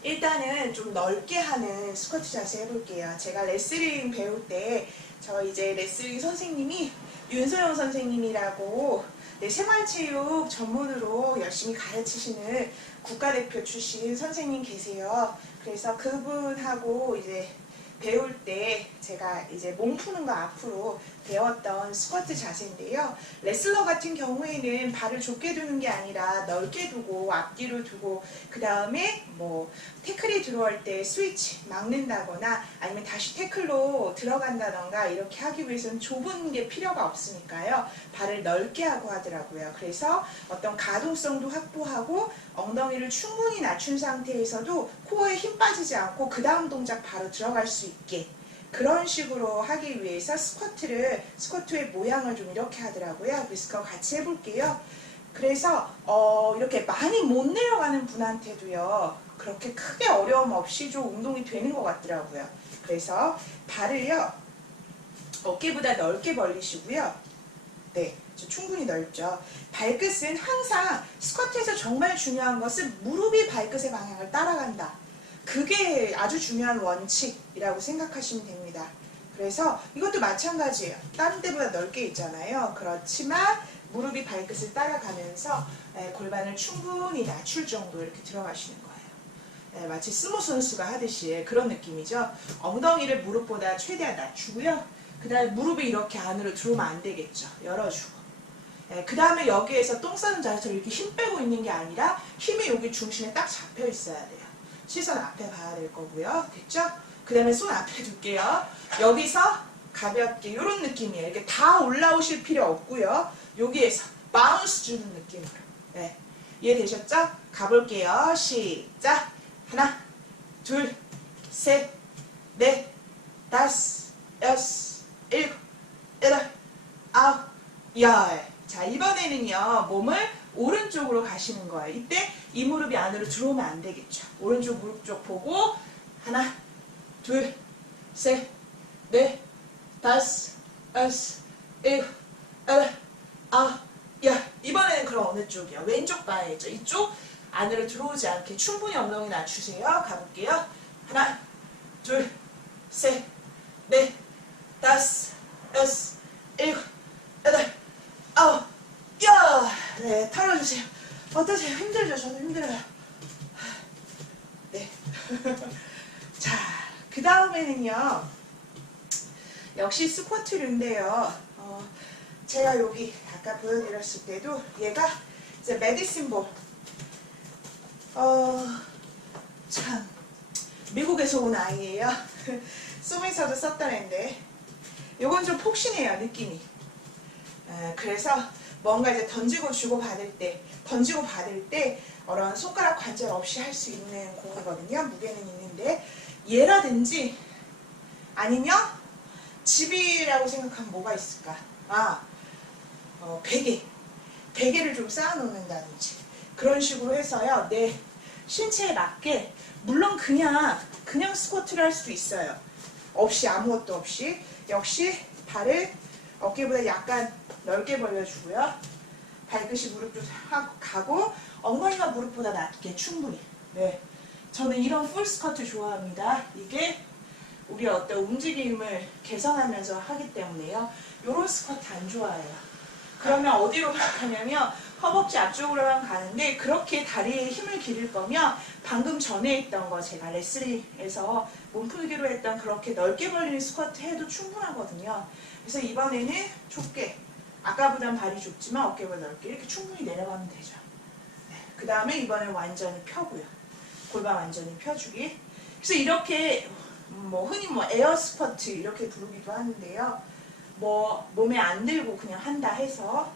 일단은 좀 넓게 하는 스쿼트 자세 해볼게요. 제가 레슬링 배울 때 저 이제 레슬링 선생님이 윤소영 선생님이라고 네, 생활체육 전문으로 열심히 가르치시는 국가대표 출신 선생님 계세요. 그래서 그분하고 이제 배울 때 제가 이제 몸 푸는 거 앞으로 배웠던 스쿼트 자세인데요. 레슬러 같은 경우에는 발을 좁게 두는 게 아니라 넓게 두고 앞뒤로 두고 그 다음에 뭐 태클이 들어올 때 스위치 막는다거나 아니면 다시 태클로 들어간다던가 이렇게 하기 위해서는 좁은 게 필요가 없으니까요. 발을 넓게 하고 하더라고요. 그래서 어떤 가동성도 확보하고 엉덩이를 충분히 낮춘 상태에서도 코어에 힘 빠지지 않고 그 다음 동작 바로 들어갈 수 있게 그런 식으로 하기 위해서 스쿼트의 모양을 좀 이렇게 하더라고요. 그래서 그거 같이 해볼게요. 그래서 이렇게 많이 못 내려가는 분한테도요. 그렇게 크게 어려움 없이 좀 운동이 되는 것 같더라고요. 그래서 발을요. 어깨보다 넓게 벌리시고요. 네, 충분히 넓죠. 발끝은 항상 스쿼트에서 정말 중요한 것은 무릎이 발끝의 방향을 따라간다. 그게 아주 중요한 원칙이라고 생각하시면 됩니다. 그래서 이것도 마찬가지예요. 다른 데보다 넓게 있잖아요. 그렇지만 무릎이 발끝을 따라가면서 골반을 충분히 낮출 정도 이렇게 들어가시는 거예요. 마치 스모 선수가 하듯이 그런 느낌이죠. 엉덩이를 무릎보다 최대한 낮추고요. 그 다음에 무릎이 이렇게 안으로 들어오면 안 되겠죠. 열어주고. 그 다음에 여기에서 똥 싸는 자세처럼 이렇게 힘 빼고 있는 게 아니라 힘이 여기 중심에 딱 잡혀 있어야 돼요. 시선 앞에 봐야 될 거고요. 됐죠? 그 다음에 손 앞에 둘게요. 여기서 가볍게 이런 느낌이에요. 이렇게 다 올라오실 필요 없고요. 여기에서 바운스 주는 느낌으로. 네. 이해되셨죠? 가볼게요. 시작. 하나, 둘, 셋, 넷, 다섯, 여섯, 일곱, 여덟, 아홉, 열. 자, 이번에는요, 몸을 오른쪽으로 가시는 거예요. 이때 이 무릎이 안으로 들어오면 안 되겠죠. 오른쪽 무릎 쪽 보고, 하나, 둘, 셋, 넷, 다섯, 여섯, 일곱, 여덟, 아홉, 열. 이번에는 그럼 어느 쪽이요? 왼쪽 바에죠. 이쪽 안으로 들어오지 않게 충분히 엉덩이 낮추세요. 가볼게요. 하나, 둘, 셋, 넷, 다섯, 여섯, 일곱, 여덟, 아홉, 열. 네, 털어주세요. 어떠세요? 힘들죠? 저도 힘들어요. 네. 자, 그 다음에는요. 역시 스쿼트류인데요. 제가 여기 아까 보여드렸을 때도 얘가 이제 메디신볼. 참 미국에서 온 아이예요. 숨에서도 썼던 애인데 요건 좀 폭신해요, 느낌이. 그래서 뭔가 이제 던지고 주고 받을 때 이런 손가락 관절 없이 할 수 있는 공이거든요. 무게는 있는데 얘라든지 아니면 집이라고 생각하면 뭐가 있을까? 베개를 좀 쌓아놓는다든지 그런 식으로 해서요. 내 신체에 맞게 물론 그냥 스쿼트를 할 수도 있어요. 없이, 아무것도 없이. 역시 발을 어깨보다 약간 넓게 벌려주고요. 발끝이 무릎 하고 가고 엉덩이가 무릎보다 낮게 충분히. 네, 저는 이런 풀 스쿼트 좋아합니다. 이게 우리 어떤 움직임을 개선하면서 하기 때문에요. 이런 스쿼트 안 좋아해요. 그러면 어디로 가냐면 허벅지 앞쪽으로만 가는데, 그렇게 다리에 힘을 기를 거면 방금 전에 했던 거, 제가 레슬링에서 몸풀기로 했던 그렇게 넓게 벌리는 스쿼트 해도 충분하거든요. 그래서 이번에는 좁게, 아까보단 발이 좁지만 어깨보다 넓게 이렇게 충분히 내려가면 되죠. 네, 그 다음에 이번엔 완전히 펴고요. 골반 완전히 펴주기. 그래서 이렇게 흔히 에어 스쿼트 이렇게 부르기도 하는데요. 몸에 안 들고 그냥 한다 해서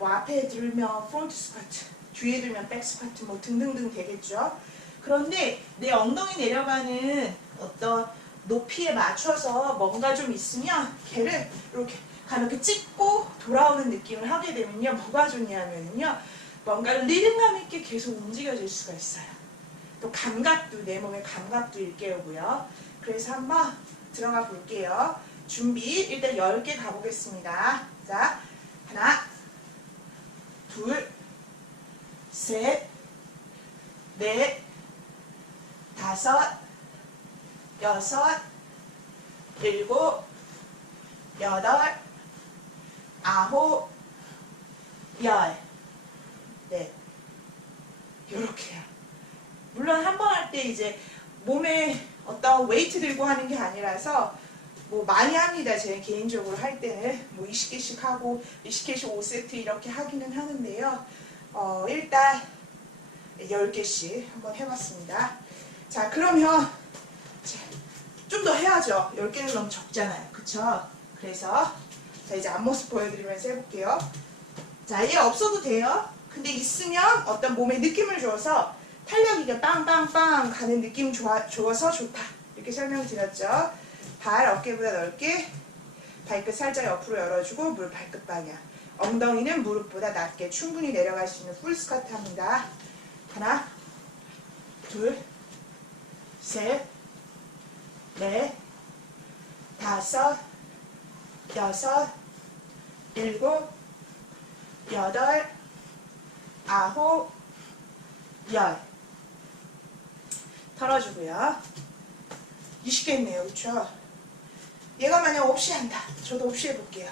앞에 들면 프론트 스쿼트, 뒤에 들면 백 스쿼트 등등등 되겠죠. 그런데 내 엉덩이 내려가는 어떤 높이에 맞춰서 뭔가 좀 있으면 걔를 이렇게 가볍게 찍고 돌아오는 느낌을 하게 되면요, 뭐가 좋냐면요, 뭔가를 리듬감 있게 계속 움직여질 수가 있어요. 또 감각도, 내 몸의 감각도 일깨우고요. 그래서 한번 들어가 볼게요. 준비, 일단 10개 가보겠습니다. 자, 하나, 둘, 셋, 넷, 다섯, 여섯, 일곱, 여덟, 아홉, 열. 네, 요렇게요. 물론 한 번 할 때 이제 몸에 어떤 웨이트 들고 하는 게 아니라서 많이 합니다. 제 개인적으로 할 때는 20개씩 하고 20개씩 5세트 이렇게 하기는 하는데요. 일단 10개씩 한번 해봤습니다. 자, 그러면 좀 더 해야죠. 10개는 너무 적잖아요. 그쵸? 그래서 자, 이제 앞모습 보여드리면서 해볼게요. 자, 얘 없어도 돼요. 근데 있으면 어떤 몸에 느낌을 줘서 탄력이가 빵빵빵 가는 느낌 줘서 좋다. 이렇게 설명드렸죠. 발 어깨보다 넓게, 발끝 살짝 옆으로 열어주고 물 발끝 방향. 엉덩이는 무릎보다 낮게 충분히 내려갈 수 있는 풀 스쿼트 합니다. 하나, 둘, 셋, 넷, 다섯, 여섯, 일곱, 여덟, 아홉, 열. 털어주고요. 20개 했네요. 그쵸? 얘가 만약 없이 한다. 저도 없이 해볼게요.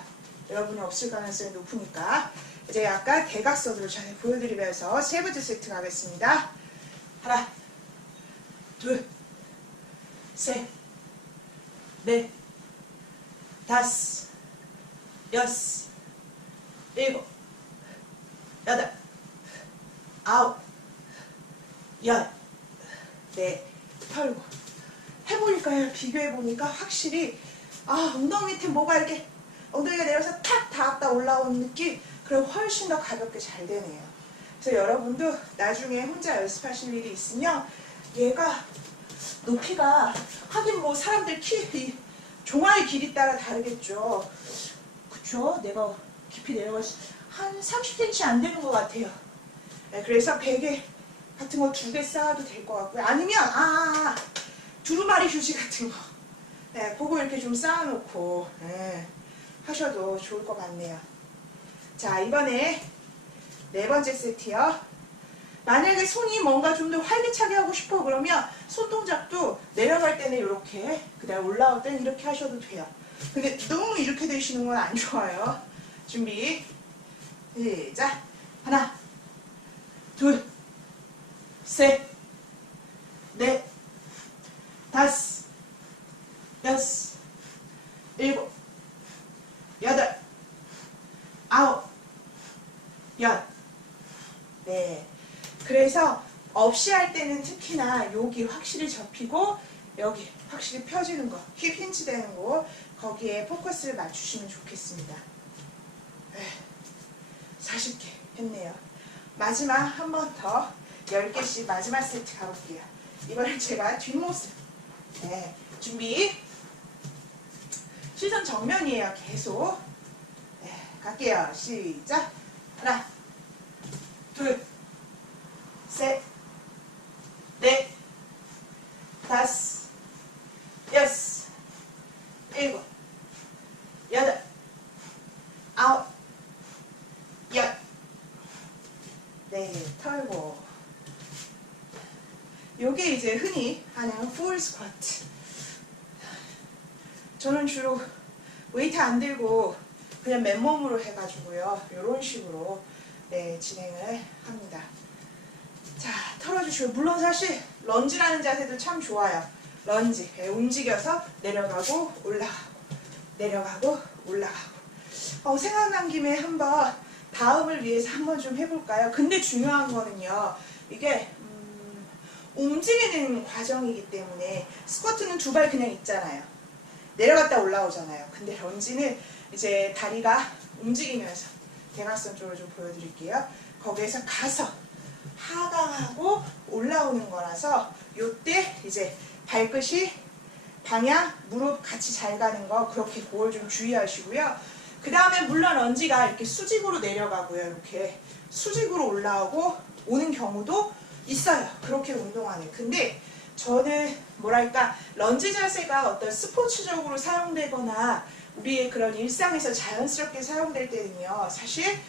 여러분이 없을 가능성이 높으니까. 이제 약간 대각선으로 잘 보여드리면서 세 번째 세트 가겠습니다. 하나, 둘, 셋, 넷, 다섯, 여섯, 일곱, 여덟, 아홉, 열. 네, 털고. 해보니까요, 비교해보니까 확실히 엉덩이 밑에 뭐가 이렇게 엉덩이가 내려서 탁 닿았다 올라오는 느낌, 그리고 훨씬 더 가볍게 잘 되네요. 그래서 여러분도 나중에 혼자 연습하실 일이 있으면 얘가 높이가, 하긴 사람들 종아리 길이 따라 다르겠죠. 그쵸? 내가 깊이 내려갈 한 30cm 안 되는 것 같아요. 네, 그래서 베개 같은 거 2개 쌓아도 될 것 같고요. 아니면 두루마리 휴지 같은 거, 네, 그거 이렇게 좀 쌓아놓고 하셔도 좋을 것 같네요. 자, 이번에 네 번째 세트요. 만약에 손이 뭔가 좀 더 활기차게 하고 싶어 그러면 손 동작도 내려갈 때는 이렇게, 그 다음에 올라올 때는 이렇게 하셔도 돼요. 근데 너무 이렇게 되시는 건 안 좋아요. 준비, 시작. 하나, 둘, 셋, 넷, 다섯, 여섯, 일곱, 여덟, 아홉, 열. 네. 그래서 없이 할 때는 특히나 여기 확실히 접히고 여기 확실히 펴지는 거, 힙 힌치 되는 거, 거기에 포커스를 맞추시면 좋겠습니다. 40개 했네요. 마지막 한 번 더 10개씩 마지막 세트 가볼게요. 이번엔 제가 뒷모습. 네. 준비. 시선 정면이에요. 계속. 네. 갈게요. 시작. 하나, 둘, 셋, 넷, 다섯, 여섯, 7, 8, 9, 10. 네, 털고. 요게 이제 흔히 하는 풀 스쿼트. 저는 주로 웨이트 안 들고 그냥 맨몸으로 해가지고요. 이런 식으로 네, 진행을 합니다. 자, 털어주시고, 물론 사실 런지라는 자세도 참 좋아요. 런지, 네, 움직여서 내려가고 올라가고 내려가고 올라가고. 생각난 김에 한번 다음을 위해서 한번 좀 해볼까요? 근데 중요한 거는요, 이게 움직이는 과정이기 때문에 스쿼트는 두 발 그냥 있잖아요. 내려갔다 올라오잖아요. 근데 런지는 이제 다리가 움직이면서 대각선 쪽으로 좀 보여드릴게요. 거기에서 가서 하강하고 올라오는 거라서 요때 이제 발끝이 방향, 무릎 같이 잘 가는 거, 그렇게 그걸 좀 주의하시고요. 그 다음에 물론 런지가 이렇게 수직으로 내려가고요. 이렇게 수직으로 올라오고 오는 경우도 있어요. 그렇게 운동하는. 근데 저는 뭐랄까, 런지 자세가 어떤 스포츠적으로 사용되거나 우리의 그런 일상에서 자연스럽게 사용될 때는요, 사실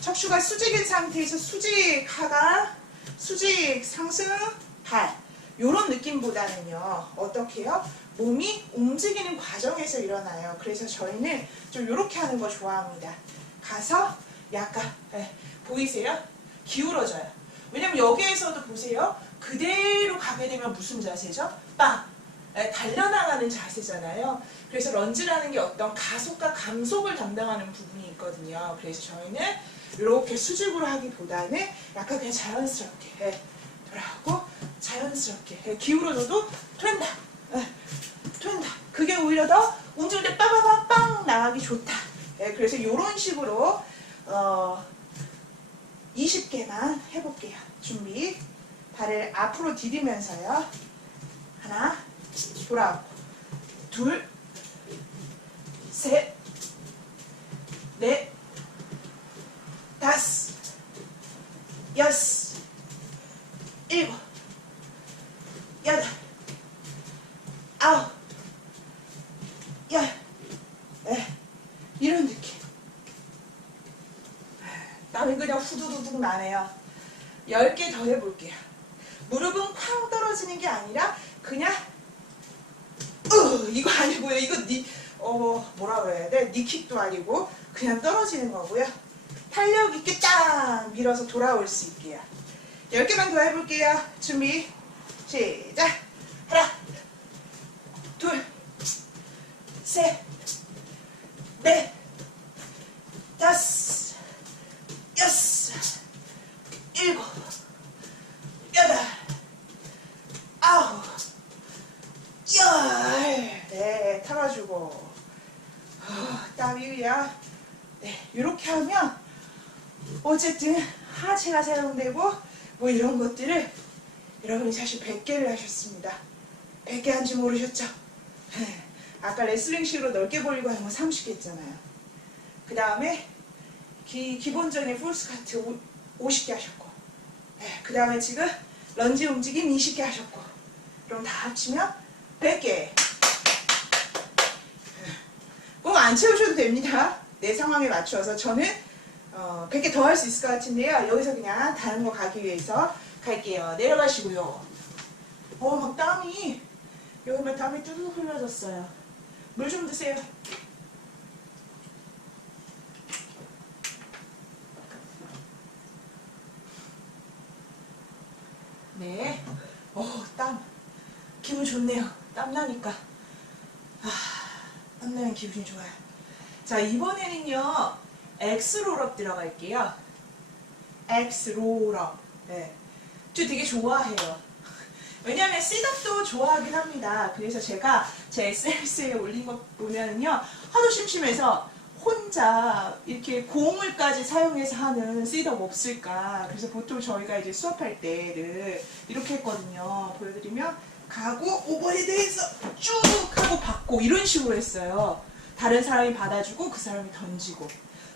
척추가 수직인 상태에서 수직 하강, 수직 상승, 발, 요런 느낌보다는요, 어떻게 해요? 몸이 움직이는 과정에서 일어나요. 그래서 저희는 좀 요렇게 하는 거 좋아합니다. 가서 약간, 보이세요? 기울어져요. 왜냐면 여기에서도 보세요. 그대로 가게 되면 무슨 자세죠? 빵! 달려나가는 자세잖아요. 그래서 런지라는 게 어떤 가속과 감속을 담당하는 부분이 있거든요. 그래서 저희는 이렇게 수직으로 하기보다는 약간 그냥 자연스럽게 돌아가고 자연스럽게 기울어져도 된다. 된다. 그게 오히려 더 움직일 때 빠바바빵 나가기 좋다. 그래서 이런 식으로 20개만 해볼게요. 준비. 발을 앞으로 디디면서요. 하나, 돌아오고, 둘, 셋, 넷, 다섯, 여섯, 일곱, 여덟, 아홉, 열. 이런 느낌. 땀이 그냥 후두두둑 나네요. 10개 더 해볼게요. 무릎은 쾅 떨어지는 게 아니라 그냥 이거 아니고요. 이거 뭐라 그래야 돼? 니킥도 아니고 그냥 떨어지는 거고요. 탄력 있게 딱 밀어서 돌아올 수 있게요. 10개만 더 해볼게요. 준비 시작. 하나, 둘, 셋, 넷, 다섯, 여섯, 일곱, 여덟, 아홉, 열. 네, 털어주고. 땀이 그냥. 네, 이렇게 하면 어쨌든 하체가 사용되고 뭐 이런 것들을 여러분이 사실 100개를 하셨습니다. 100개 한지 모르셨죠? 아까 레슬링식으로 넓게 벌리고 하는 거 30개 했잖아요. 그 다음에 기본적인 풀스쿼트 50개 하셨고, 그 다음에 지금 런지 움직임 20개 하셨고, 그럼 다 합치면 100개. 꼭 안 채우셔도 됩니다. 내 상황에 맞춰서. 저는 100개 더 할 수 있을 것 같은데요. 여기서 그냥 다른 거 가기 위해서 갈게요. 내려가시고요. 막 땀이, 여기만 땀이 뚜둑 흘러졌어요. 물 좀 드세요. 네. 땀. 기분 좋네요. 땀 나니까. 땀 나면 기분이 좋아요. 자, 이번에는요, 엑스롤업 들어갈게요. 엑스롤업. 네. 저 되게 좋아해요. 왜냐면 셋업도 좋아하긴 합니다. 그래서 제가 제 SNS에 올린 거 보면은요, 하도 심심해서 혼자 이렇게 고물까지 사용해서 하는 셋업 없을까. 그래서 보통 저희가 이제 수업할 때를 이렇게 했거든요. 보여드리면 가고 오버헤드해서 쭉 하고 받고 이런 식으로 했어요. 다른 사람이 받아주고 그 사람이 던지고.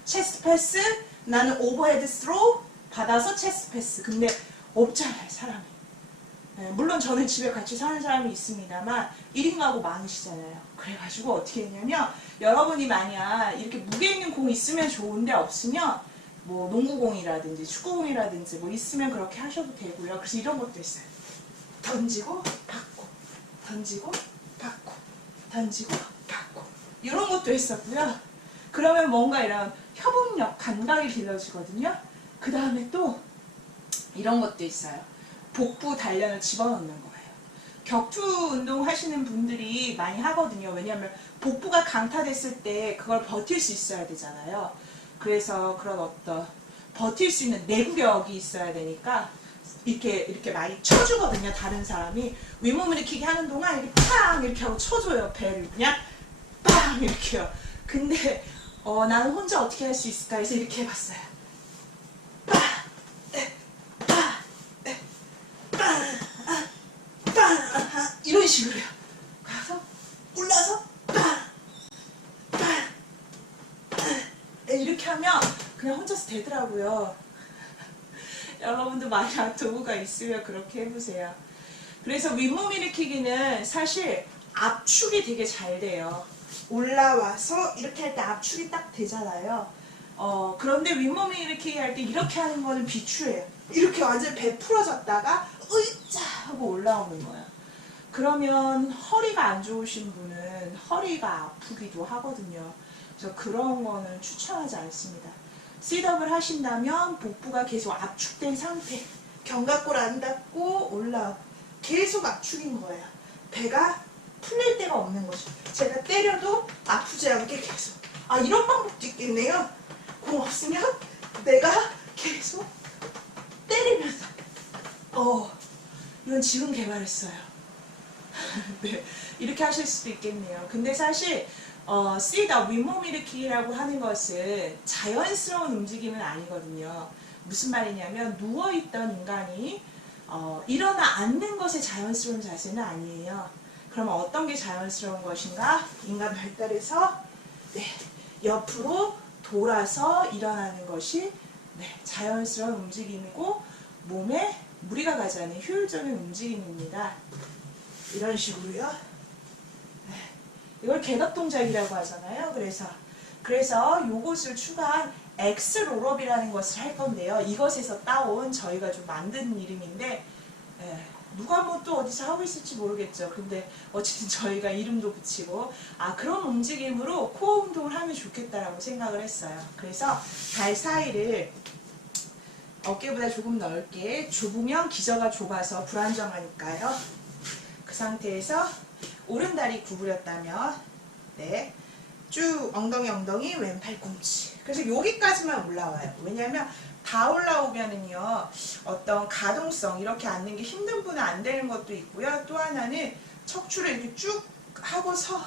체스트 패스, 나는 오버헤드 스로우 받아서 체스트 패스. 근데 없잖아요, 사람이. 물론 저는 집에 같이 사는 사람이 있습니다만 1인 가구 많으시잖아요. 그래가지고 어떻게 했냐면 여러분이 만약 이렇게 무게 있는 공 있으면 좋은데 없으면 뭐 농구공이라든지 축구공이라든지 뭐 있으면 그렇게 하셔도 되고요. 그래서 이런 것도 있어요. 던지고 받고 던지고 받고 던지고 받고 이런 것도 했었고요. 그러면 뭔가 이런 협응력, 감각이 길러지거든요. 그 다음에 또 이런 것도 있어요. 복부 단련을 집어넣는 거예요. 격투 운동 하시는 분들이 많이 하거든요. 왜냐하면 복부가 강타됐을 때 그걸 버틸 수 있어야 되잖아요. 그래서 그런 어떤 버틸 수 있는 내구력이 있어야 되니까 이렇게 많이 쳐주거든요. 다른 사람이 윗몸 일으키기 하는 동안 이렇게 팡 이렇게 하고 쳐줘요. 배를 그냥 빵 이렇게요. 근데 나는 혼자 어떻게 할 수 있을까 해서 이렇게 해봤어요. 빵, 빵, 빵, 빵 이런 식으로요. 가서 올라서 빵, 빵, 이렇게 하면 그냥 혼자서 되더라고요. 여러분도 만약 도구가 있으면 그렇게 해보세요. 그래서 윗몸 일으키기는 사실 압축이 되게 잘 돼요. 올라와서 이렇게 할 때 압축이 딱 되잖아요. 그런데 윗몸 일으키기 할 때 이렇게 하는 거는 비추예요. 이렇게 완전 배 풀어졌다가 으이짜 하고 올라오는 거예요. 그러면 허리가 안 좋으신 분은 허리가 아프기도 하거든요. 그래서 그런 거는 추천하지 않습니다. 셋업을 하신다면 복부가 계속 압축된 상태, 견갑골 안 닿고 올라오고 계속 압축인 거예요. 배가 풀릴 데가 없는 거죠. 제가 때려도 아프지 않게 계속. 이런 방법도 있겠네요. 공 없으면 내가 계속 때리면서. 이건 지금 개발했어요. 네, 이렇게 하실 수도 있겠네요. 근데 사실 sit-up, 윗몸 일으키기라고 하는 것은 자연스러운 움직임은 아니거든요. 무슨 말이냐면 누워있던 인간이 일어나 앉는 것의 자연스러운 자세는 아니에요. 그러면 어떤 게 자연스러운 것인가? 인간 발달에서 옆으로 돌아서 일어나는 것이 자연스러운 움직임이고 몸에 무리가 가지 않는 효율적인 움직임입니다. 이런 식으로요. 이걸 개각 동작이라고 하잖아요. 그래서 요것을 추가한 엑스롤업이라는 것을 할 건데요. 이것에서 따온 저희가 좀 만든 이름인데 누가 뭐 또 어디서 하고 있을지 모르겠죠. 근데 어쨌든 저희가 이름도 붙이고 그런 움직임으로 코어 운동을 하면 좋겠다라고 생각을 했어요. 그래서 발 사이를 어깨보다 조금 넓게 좁으면 기저가 좁아서 불안정하니까요. 그 상태에서 오른다리 구부렸다면 쭉 엉덩이 왼팔 꿈치. 그래서 여기까지만 올라와요. 왜냐하면 다 올라오면은요 어떤 가동성 이렇게 앉는 게 힘든 분은 안 되는 것도 있고요. 또 하나는 척추를 이렇게 쭉 하고서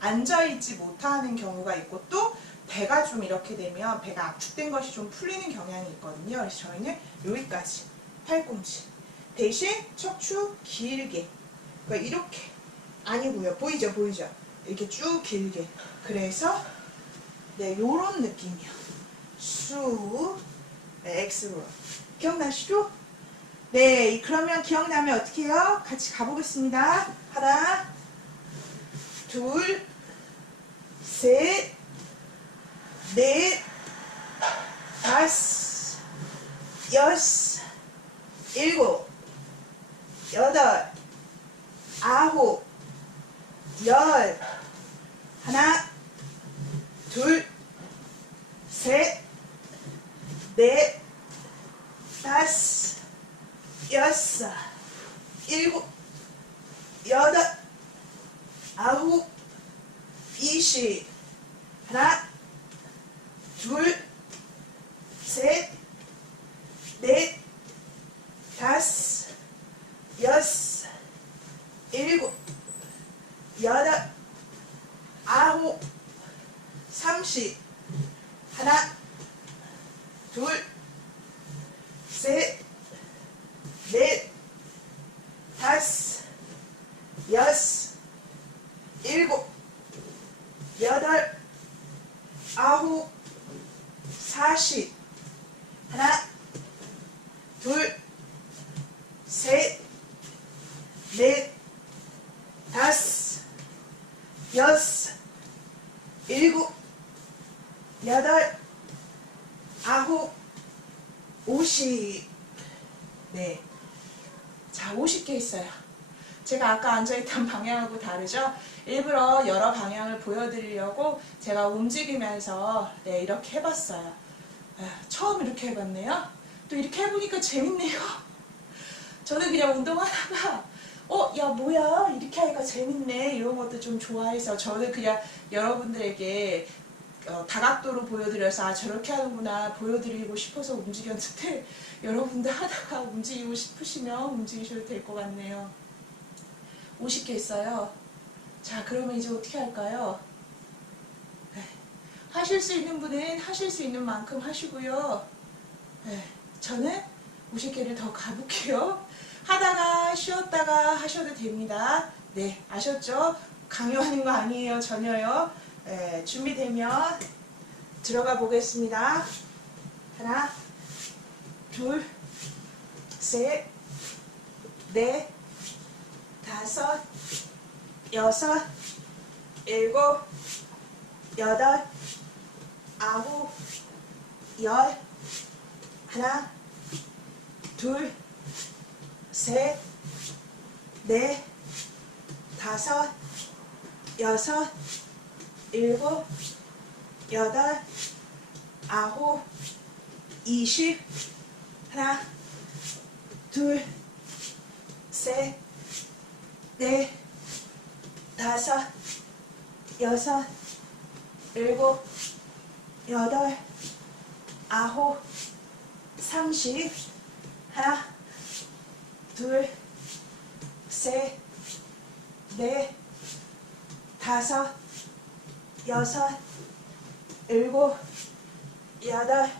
앉아있지 못하는 경우가 있고 또 배가 좀 이렇게 되면 배가 압축된 것이 좀 풀리는 경향이 있거든요. 그래서 저희는 여기까지 팔꿈치 대신 척추 길게 그러니까 이렇게 아니고요. 보이죠? 이렇게 쭉 길게. 그래서 요런 느낌이요. 쑥 엑스로. 기억나시죠? 그러면 기억나면 어떻게 해요? 같이 가보겠습니다. 하나, 둘, 셋, 넷, 다섯, 여섯, 일곱, 여덟, 아홉, 열. 하나, 둘, 셋, 넷, 다섯, 여섯, 일곱, 여덟, 아홉, 20. 하나, 둘, 셋, 넷, 다섯, 여섯, 일곱, 여덟, 아홉, 30. 하나, 둘, 셋, 넷, 다섯, 여섯, 일곱, 여덟, 아홉, 40. 하나, 둘, 셋, 일곱, 여덟, 아홉, 50. 네. 자, 50개 있어요. 제가 아까 앉아있던 방향하고 다르죠? 일부러 여러 방향을 보여드리려고 제가 움직이면서 네, 이렇게 해봤어요. 처음 이렇게 해봤네요. 또 이렇게 해보니까 재밌네요. 저는 그냥 운동하다가 야 뭐야 이렇게 하니까 재밌네 이런 것도 좀 좋아해서 저는 그냥 여러분들에게 다각도로 보여드려서 저렇게 하는구나 보여드리고 싶어서 움직였는데 여러분들 하다가 움직이고 싶으시면 움직이셔도 될 것 같네요. 50개 있어요. 자, 그러면 이제 어떻게 할까요? 하실 수 있는 분은 하실 수 있는 만큼 하시고요. 저는 50개를 더 가볼게요. 하다가 쉬었다가 하셔도 됩니다. 네, 아셨죠? 강요하는 거 아니에요. 전혀요. 준비되면 들어가 보겠습니다. 하나, 둘, 셋, 넷, 다섯, 여섯, 일곱, 여덟, 아홉, 열. 하나, 둘, 셋, 넷, 다섯, 여섯, 일곱, 여덟, 아홉, 20. 하나, 둘, 셋, 넷, 다섯, 여섯, 일곱, 여덟, 아홉, 30. 하나, 둘, 셋, 넷, 다섯, 여섯, 일곱, 여덟,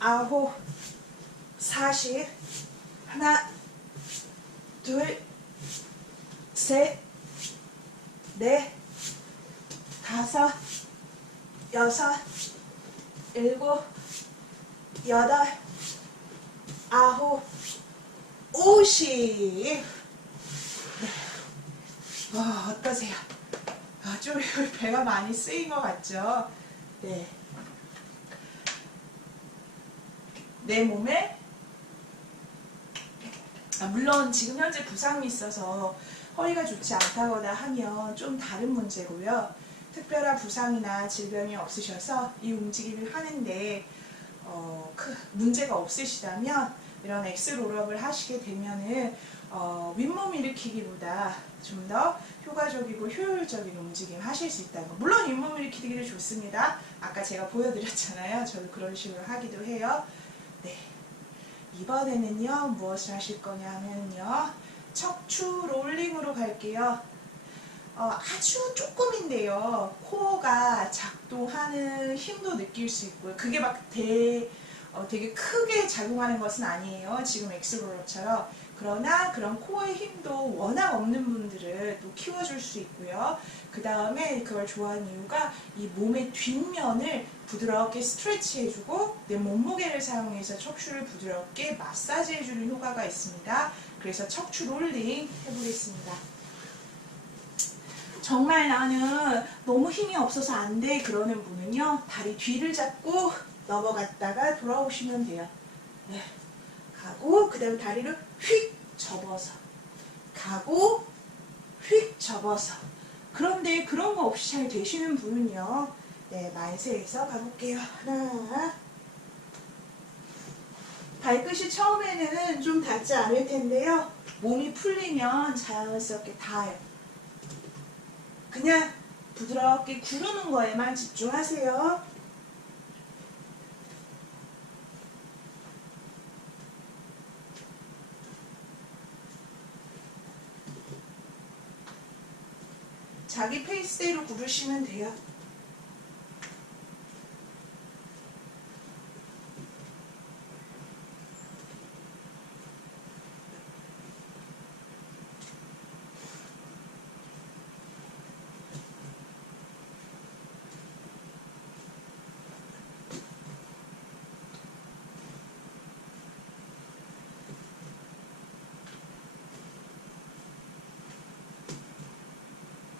아홉, 40. 하나, 둘, 셋, 넷, 다섯, 여섯, 일곱, 여덟, 아홉, 50. 어떠세요? 좀 배가 많이 쓰인 것 같죠? 네. 내 몸에 물론 지금 현재 부상이 있어서 허리가 좋지 않다거나 하면 좀 다른 문제고요. 특별한 부상이나 질병이 없으셔서 이 움직임을 하는데 문제가 없으시다면 이런 엑스롤업을 하시게 되면은 윗몸 일으키기보다 좀 더 효과적이고 효율적인 움직임 하실 수 있다는 거. 물론 윗몸 일으키기도 좋습니다. 아까 제가 보여드렸잖아요. 저도 그런 식으로 하기도 해요. 네. 이번에는요 무엇을 하실 거냐면요 척추 롤링으로 갈게요. 아주 조금인데요 코어가 작동하는 힘도 느낄 수 있고요. 그게 막 되게 크게 작용하는 것은 아니에요. 지금 엑스롤러처럼. 그러나 그런 코어의 힘도 워낙 없는 분들은 또 키워줄 수 있고요. 그 다음에 그걸 좋아하는 이유가 이 몸의 뒷면을 부드럽게 스트레치 해주고 내 몸무게를 사용해서 척추를 부드럽게 마사지 해주는 효과가 있습니다. 그래서 척추 롤링 해보겠습니다. 정말 나는 너무 힘이 없어서 안 돼 그러는 분은요 다리 뒤를 잡고 넘어갔다가 돌아오시면 돼요. 네. 가고 그 다음 다리를 휙 접어서 가고 휙 접어서. 그런데 그런 거 없이 잘 되시는 분은요 네 만세해서 가볼게요. 하나, 발끝이 처음에는 좀 닿지 않을 텐데요 몸이 풀리면 자연스럽게 닿아요. 그냥 부드럽게 구르는 거에만 집중하세요. 자기 페이스대로 구르시면 돼요.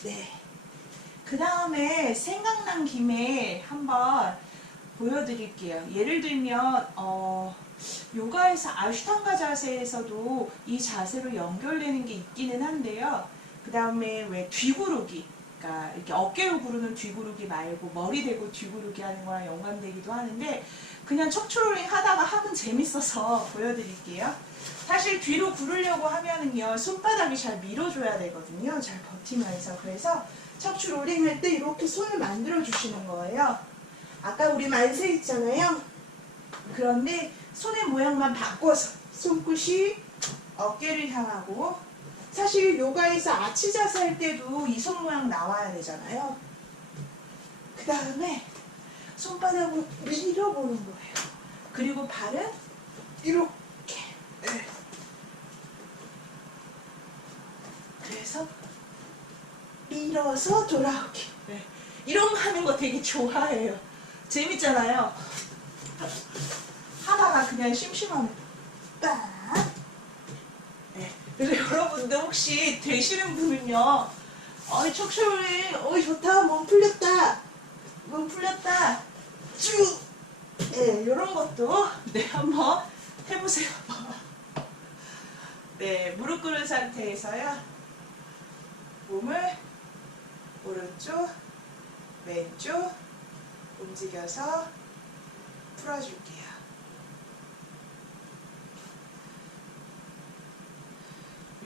네. 그 다음에 생각난 김에 한번 보여드릴게요. 예를 들면 요가에서 아슈탕가 자세에서도 이 자세로 연결되는 게 있기는 한데요. 그 다음에 왜 뒤구르기, 그러니까 이렇게 어깨로 구르는 뒤구르기 말고 머리 대고 뒤구르기 하는 거랑 연관되기도 하는데, 그냥 척추롤링 하다가 하면 재밌어서 보여드릴게요. 사실 뒤로 구르려고 하면은요, 손바닥이 잘 밀어줘야 되거든요. 잘 버티면서. 그래서 척추롤링 할 때 이렇게 손을 만들어 주시는 거예요. 아까 우리 만세 있잖아요. 그런데 손의 모양만 바꿔서 손끝이 어깨를 향하고, 사실 요가에서 아치 자세 할 때도 이 손 모양 나와야 되잖아요. 그 다음에 손바닥으로 밀어보는 거예요. 그리고 발은 이렇게. 네. 그래서 밀어서 돌아오기. 네. 이런 거 하는 거 되게 좋아해요. 재밌잖아요. 하다가 그냥 심심하면 딱. 네. 그래서 여러분들 혹시 되시는 분은요, 척추롤링, 좋다, 몸 풀렸다, 몸 풀렸다, 쭉. 네, 이런 것도 네, 한번 해보세요. 네, 무릎 꿇은 상태에서요, 몸을 오른쪽, 왼쪽 움직여서 풀어줄게요.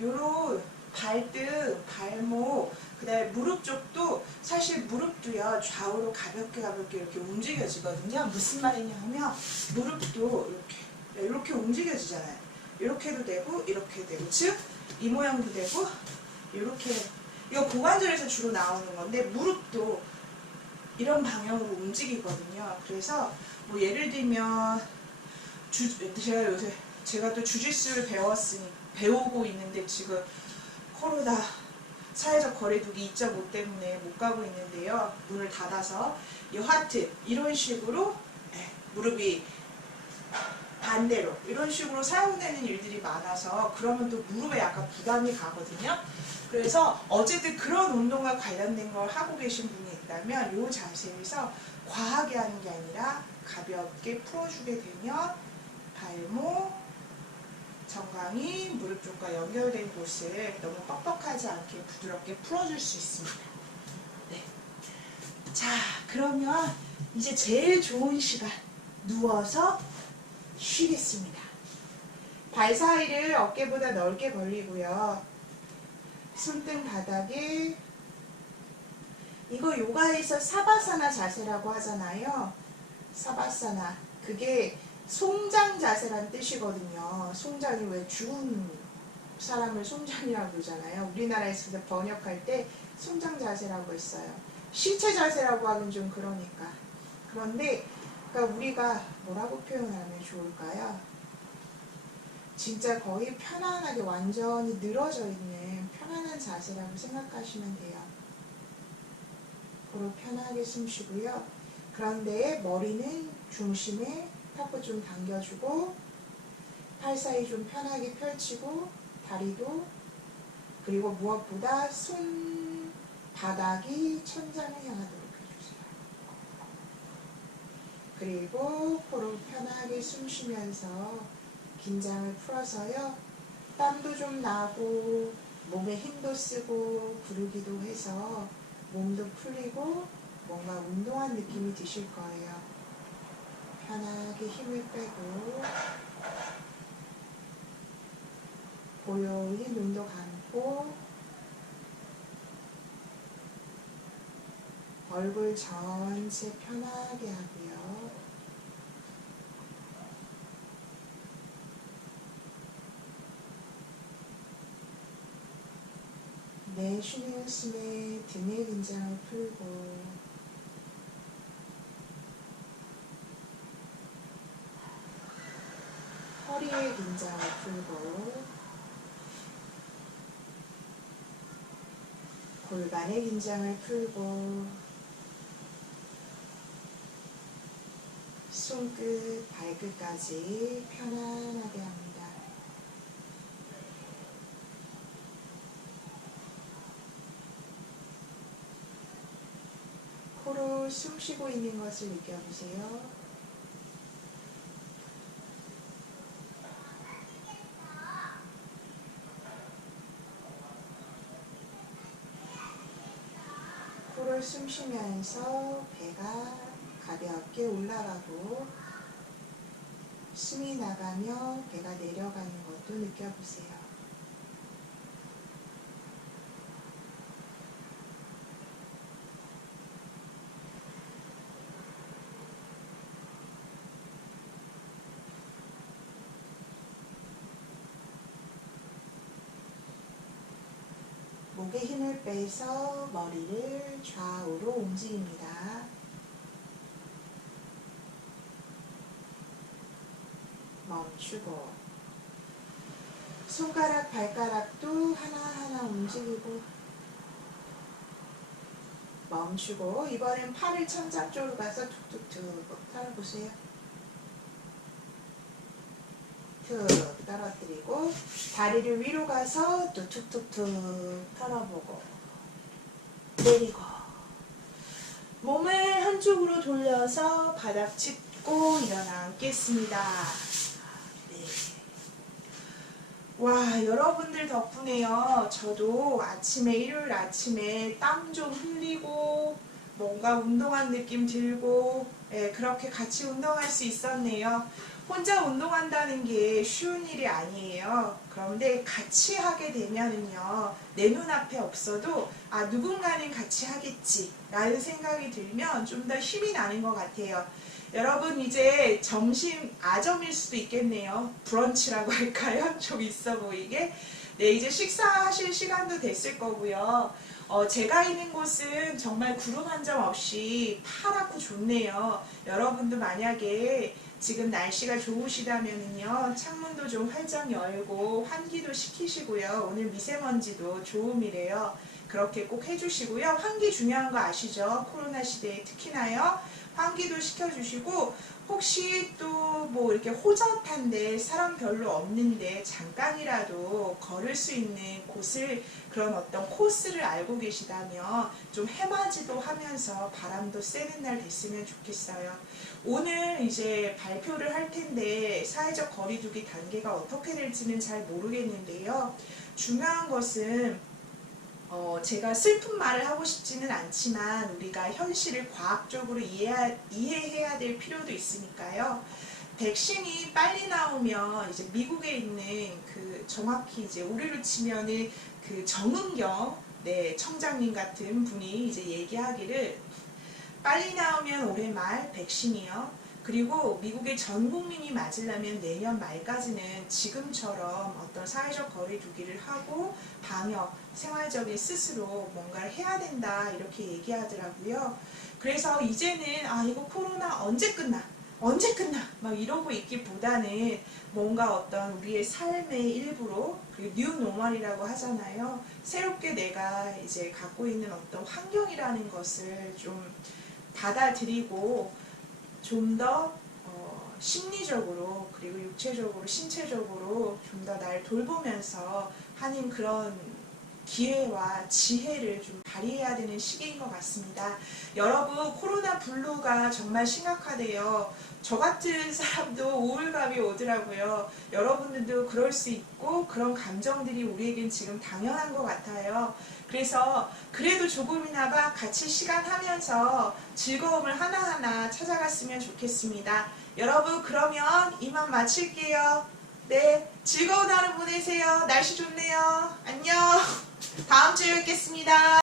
요런 발등, 발목, 그 다음에 무릎 쪽도, 사실 무릎도요, 좌우로 가볍게 이렇게 움직여지거든요. 무슨 말이냐 하면, 무릎도 이렇게 움직여지잖아요. 이렇게도 되고, 이렇게 되고, 즉, 이 모양도 되고, 이렇게. 이거 고관절에서 주로 나오는 건데, 무릎도 이런 방향으로 움직이거든요. 그래서, 뭐 예를 들면, 제가 또 주짓수를 배우고 있는데, 지금 코로나 사회적 거리두기 2.5 때문에 못 가고 있는데요. 문을 닫아서 이 하트 이런 식으로 무릎이 반대로 이런 식으로 사용되는 일들이 많아서, 그러면 또 무릎에 약간 부담이 가거든요. 그래서 어쨌든 그런 운동과 관련된 걸 하고 계신 분이 있다면 이 자세에서 과하게 하는 게 아니라 가볍게 풀어주게 되면 발목, 정강이 무릎 쪽과 연결된 곳을 너무 뻑뻑하지 않게 부드럽게 풀어줄 수 있습니다. 네. 자, 그러면 이제 제일 좋은 시간, 누워서 쉬겠습니다. 발 사이를 어깨보다 넓게 벌리고요. 손등 바닥에, 이거 요가에서 사바사나 자세라고 하잖아요. 사바사나. 그게 송장 자세란 뜻이거든요. 송장이 왜 죽은 사람을 송장이라고 그러잖아요. 우리나라에서 번역할 때 송장 자세라고 했어요. 신체 자세라고 하긴 좀 그러니까. 그런데 그러니까 우리가 뭐라고 표현하면 좋을까요? 진짜 거의 편안하게 완전히 늘어져 있는 편안한 자세라고 생각하시면 돼요. 그리고 편하게 숨 쉬고요. 그런데 머리는 중심에 턱을 좀 당겨주고, 팔 사이 좀 편하게 펼치고, 다리도, 그리고 무엇보다 손 바닥이 천장을 향하도록 해주세요. 그리고 코로 편하게 숨 쉬면서 긴장을 풀어서요, 땀도 좀 나고 몸에 힘도 쓰고 구르기도 해서 몸도 풀리고 뭔가 운동한 느낌이 드실 거예요. 편하게 힘을 빼고 고요히 눈도 감고 얼굴 전체 편하게 하고요. 내쉬는 숨에 등의 긴장을 풀고 허리의 긴장을 풀고 골반의 긴장을 풀고 손끝, 발끝까지 편안하게 합니다. 코로 숨 쉬고 있는 것을 느껴보세요. 코로 숨 쉬면서 배가 가볍게 올라가고 숨이 나가며 배가 내려가는 것도 느껴보세요. 목에 힘을 빼서 머리를 좌우로 움직입니다. 멈추고 손가락, 발가락도 하나하나 움직이고 멈추고 이번엔 팔을 천장 쪽으로 가서 툭툭툭 털어보세요. 툭 떨어뜨리고 다리를 위로 가서 또 툭툭툭 털어보고 내리고 몸을 한쪽으로 돌려서 바닥 짚고 일어나 앉겠습니다. 네. 와, 여러분들 덕분에요. 저도 일요일 아침에 땀 좀 흘리고 뭔가 운동한 느낌 들고 그렇게 같이 운동할 수 있었네요. 혼자 운동한다는 게 쉬운 일이 아니에요. 그런데 같이 하게 되면은요, 내 눈앞에 없어도 누군가는 같이 하겠지 라는 생각이 들면 좀 더 힘이 나는 것 같아요. 여러분 이제 점심 아점일 수도 있겠네요. 브런치라고 할까요? 좀 있어 보이게. 네, 이제 식사하실 시간도 됐을 거고요. 제가 있는 곳은 정말 구름 한 점 없이 파랗고 좋네요. 여러분도 만약에 지금 날씨가 좋으시다면요, 창문도 좀 활짝 열고 환기도 시키시고요. 오늘 미세먼지도 좋음이래요. 그렇게 꼭 해주시고요. 환기 중요한 거 아시죠? 코로나 시대에 특히나요. 환기도 시켜주시고 혹시 또 뭐 이렇게 호젓한데 사람 별로 없는데 잠깐이라도 걸을 수 있는 곳을 그런 어떤 코스를 알고 계시다면 좀 해맞이도 하면서 바람도 쐬는 날 됐으면 좋겠어요. 오늘 이제 발표를 할 텐데 사회적 거리두기 단계가 어떻게 될지는 잘 모르겠는데요. 중요한 것은 제가 슬픈 말을 하고 싶지는 않지만 우리가 현실을 과학적으로 이해해야 될 필요도 있으니까요. 백신이 빨리 나오면 이제 미국에 있는 그 정확히 이제 우리로 치면은 그 정은경 청장님 같은 분이 이제 얘기하기를 빨리 나오면 올해 말 백신이요. 그리고 미국의 전 국민이 맞으려면 내년 말까지는 지금처럼 어떤 사회적 거리 두기를 하고 방역, 생활적인 스스로 뭔가를 해야 된다 이렇게 얘기하더라고요. 그래서 이제는 이거 코로나 언제 끝나? 언제 끝나? 막 이러고 있기보다는 뭔가 어떤 우리의 삶의 일부로 그리고 뉴 노멀이라고 하잖아요. 새롭게 내가 이제 갖고 있는 어떤 환경이라는 것을 좀 받아들이고 좀 더 심리적으로 그리고 육체적으로 신체적으로 좀 더 날 돌보면서 하는 그런 기회와 지혜를 좀 발휘해야 되는 시기인 것 같습니다. 여러분 코로나 블루가 정말 심각하대요. 저 같은 사람도 우울감이 오더라고요. 여러분들도 그럴 수 있고 그런 감정들이 우리에겐 지금 당연한 것 같아요. 그래서 그래도 조금이나마 같이 시간하면서 즐거움을 하나하나 찾아갔으면 좋겠습니다. 여러분 그러면 이만 마칠게요. 네, 즐거운 하루 보내세요. 날씨 좋네요. 안녕. 다음 주에 뵙겠습니다.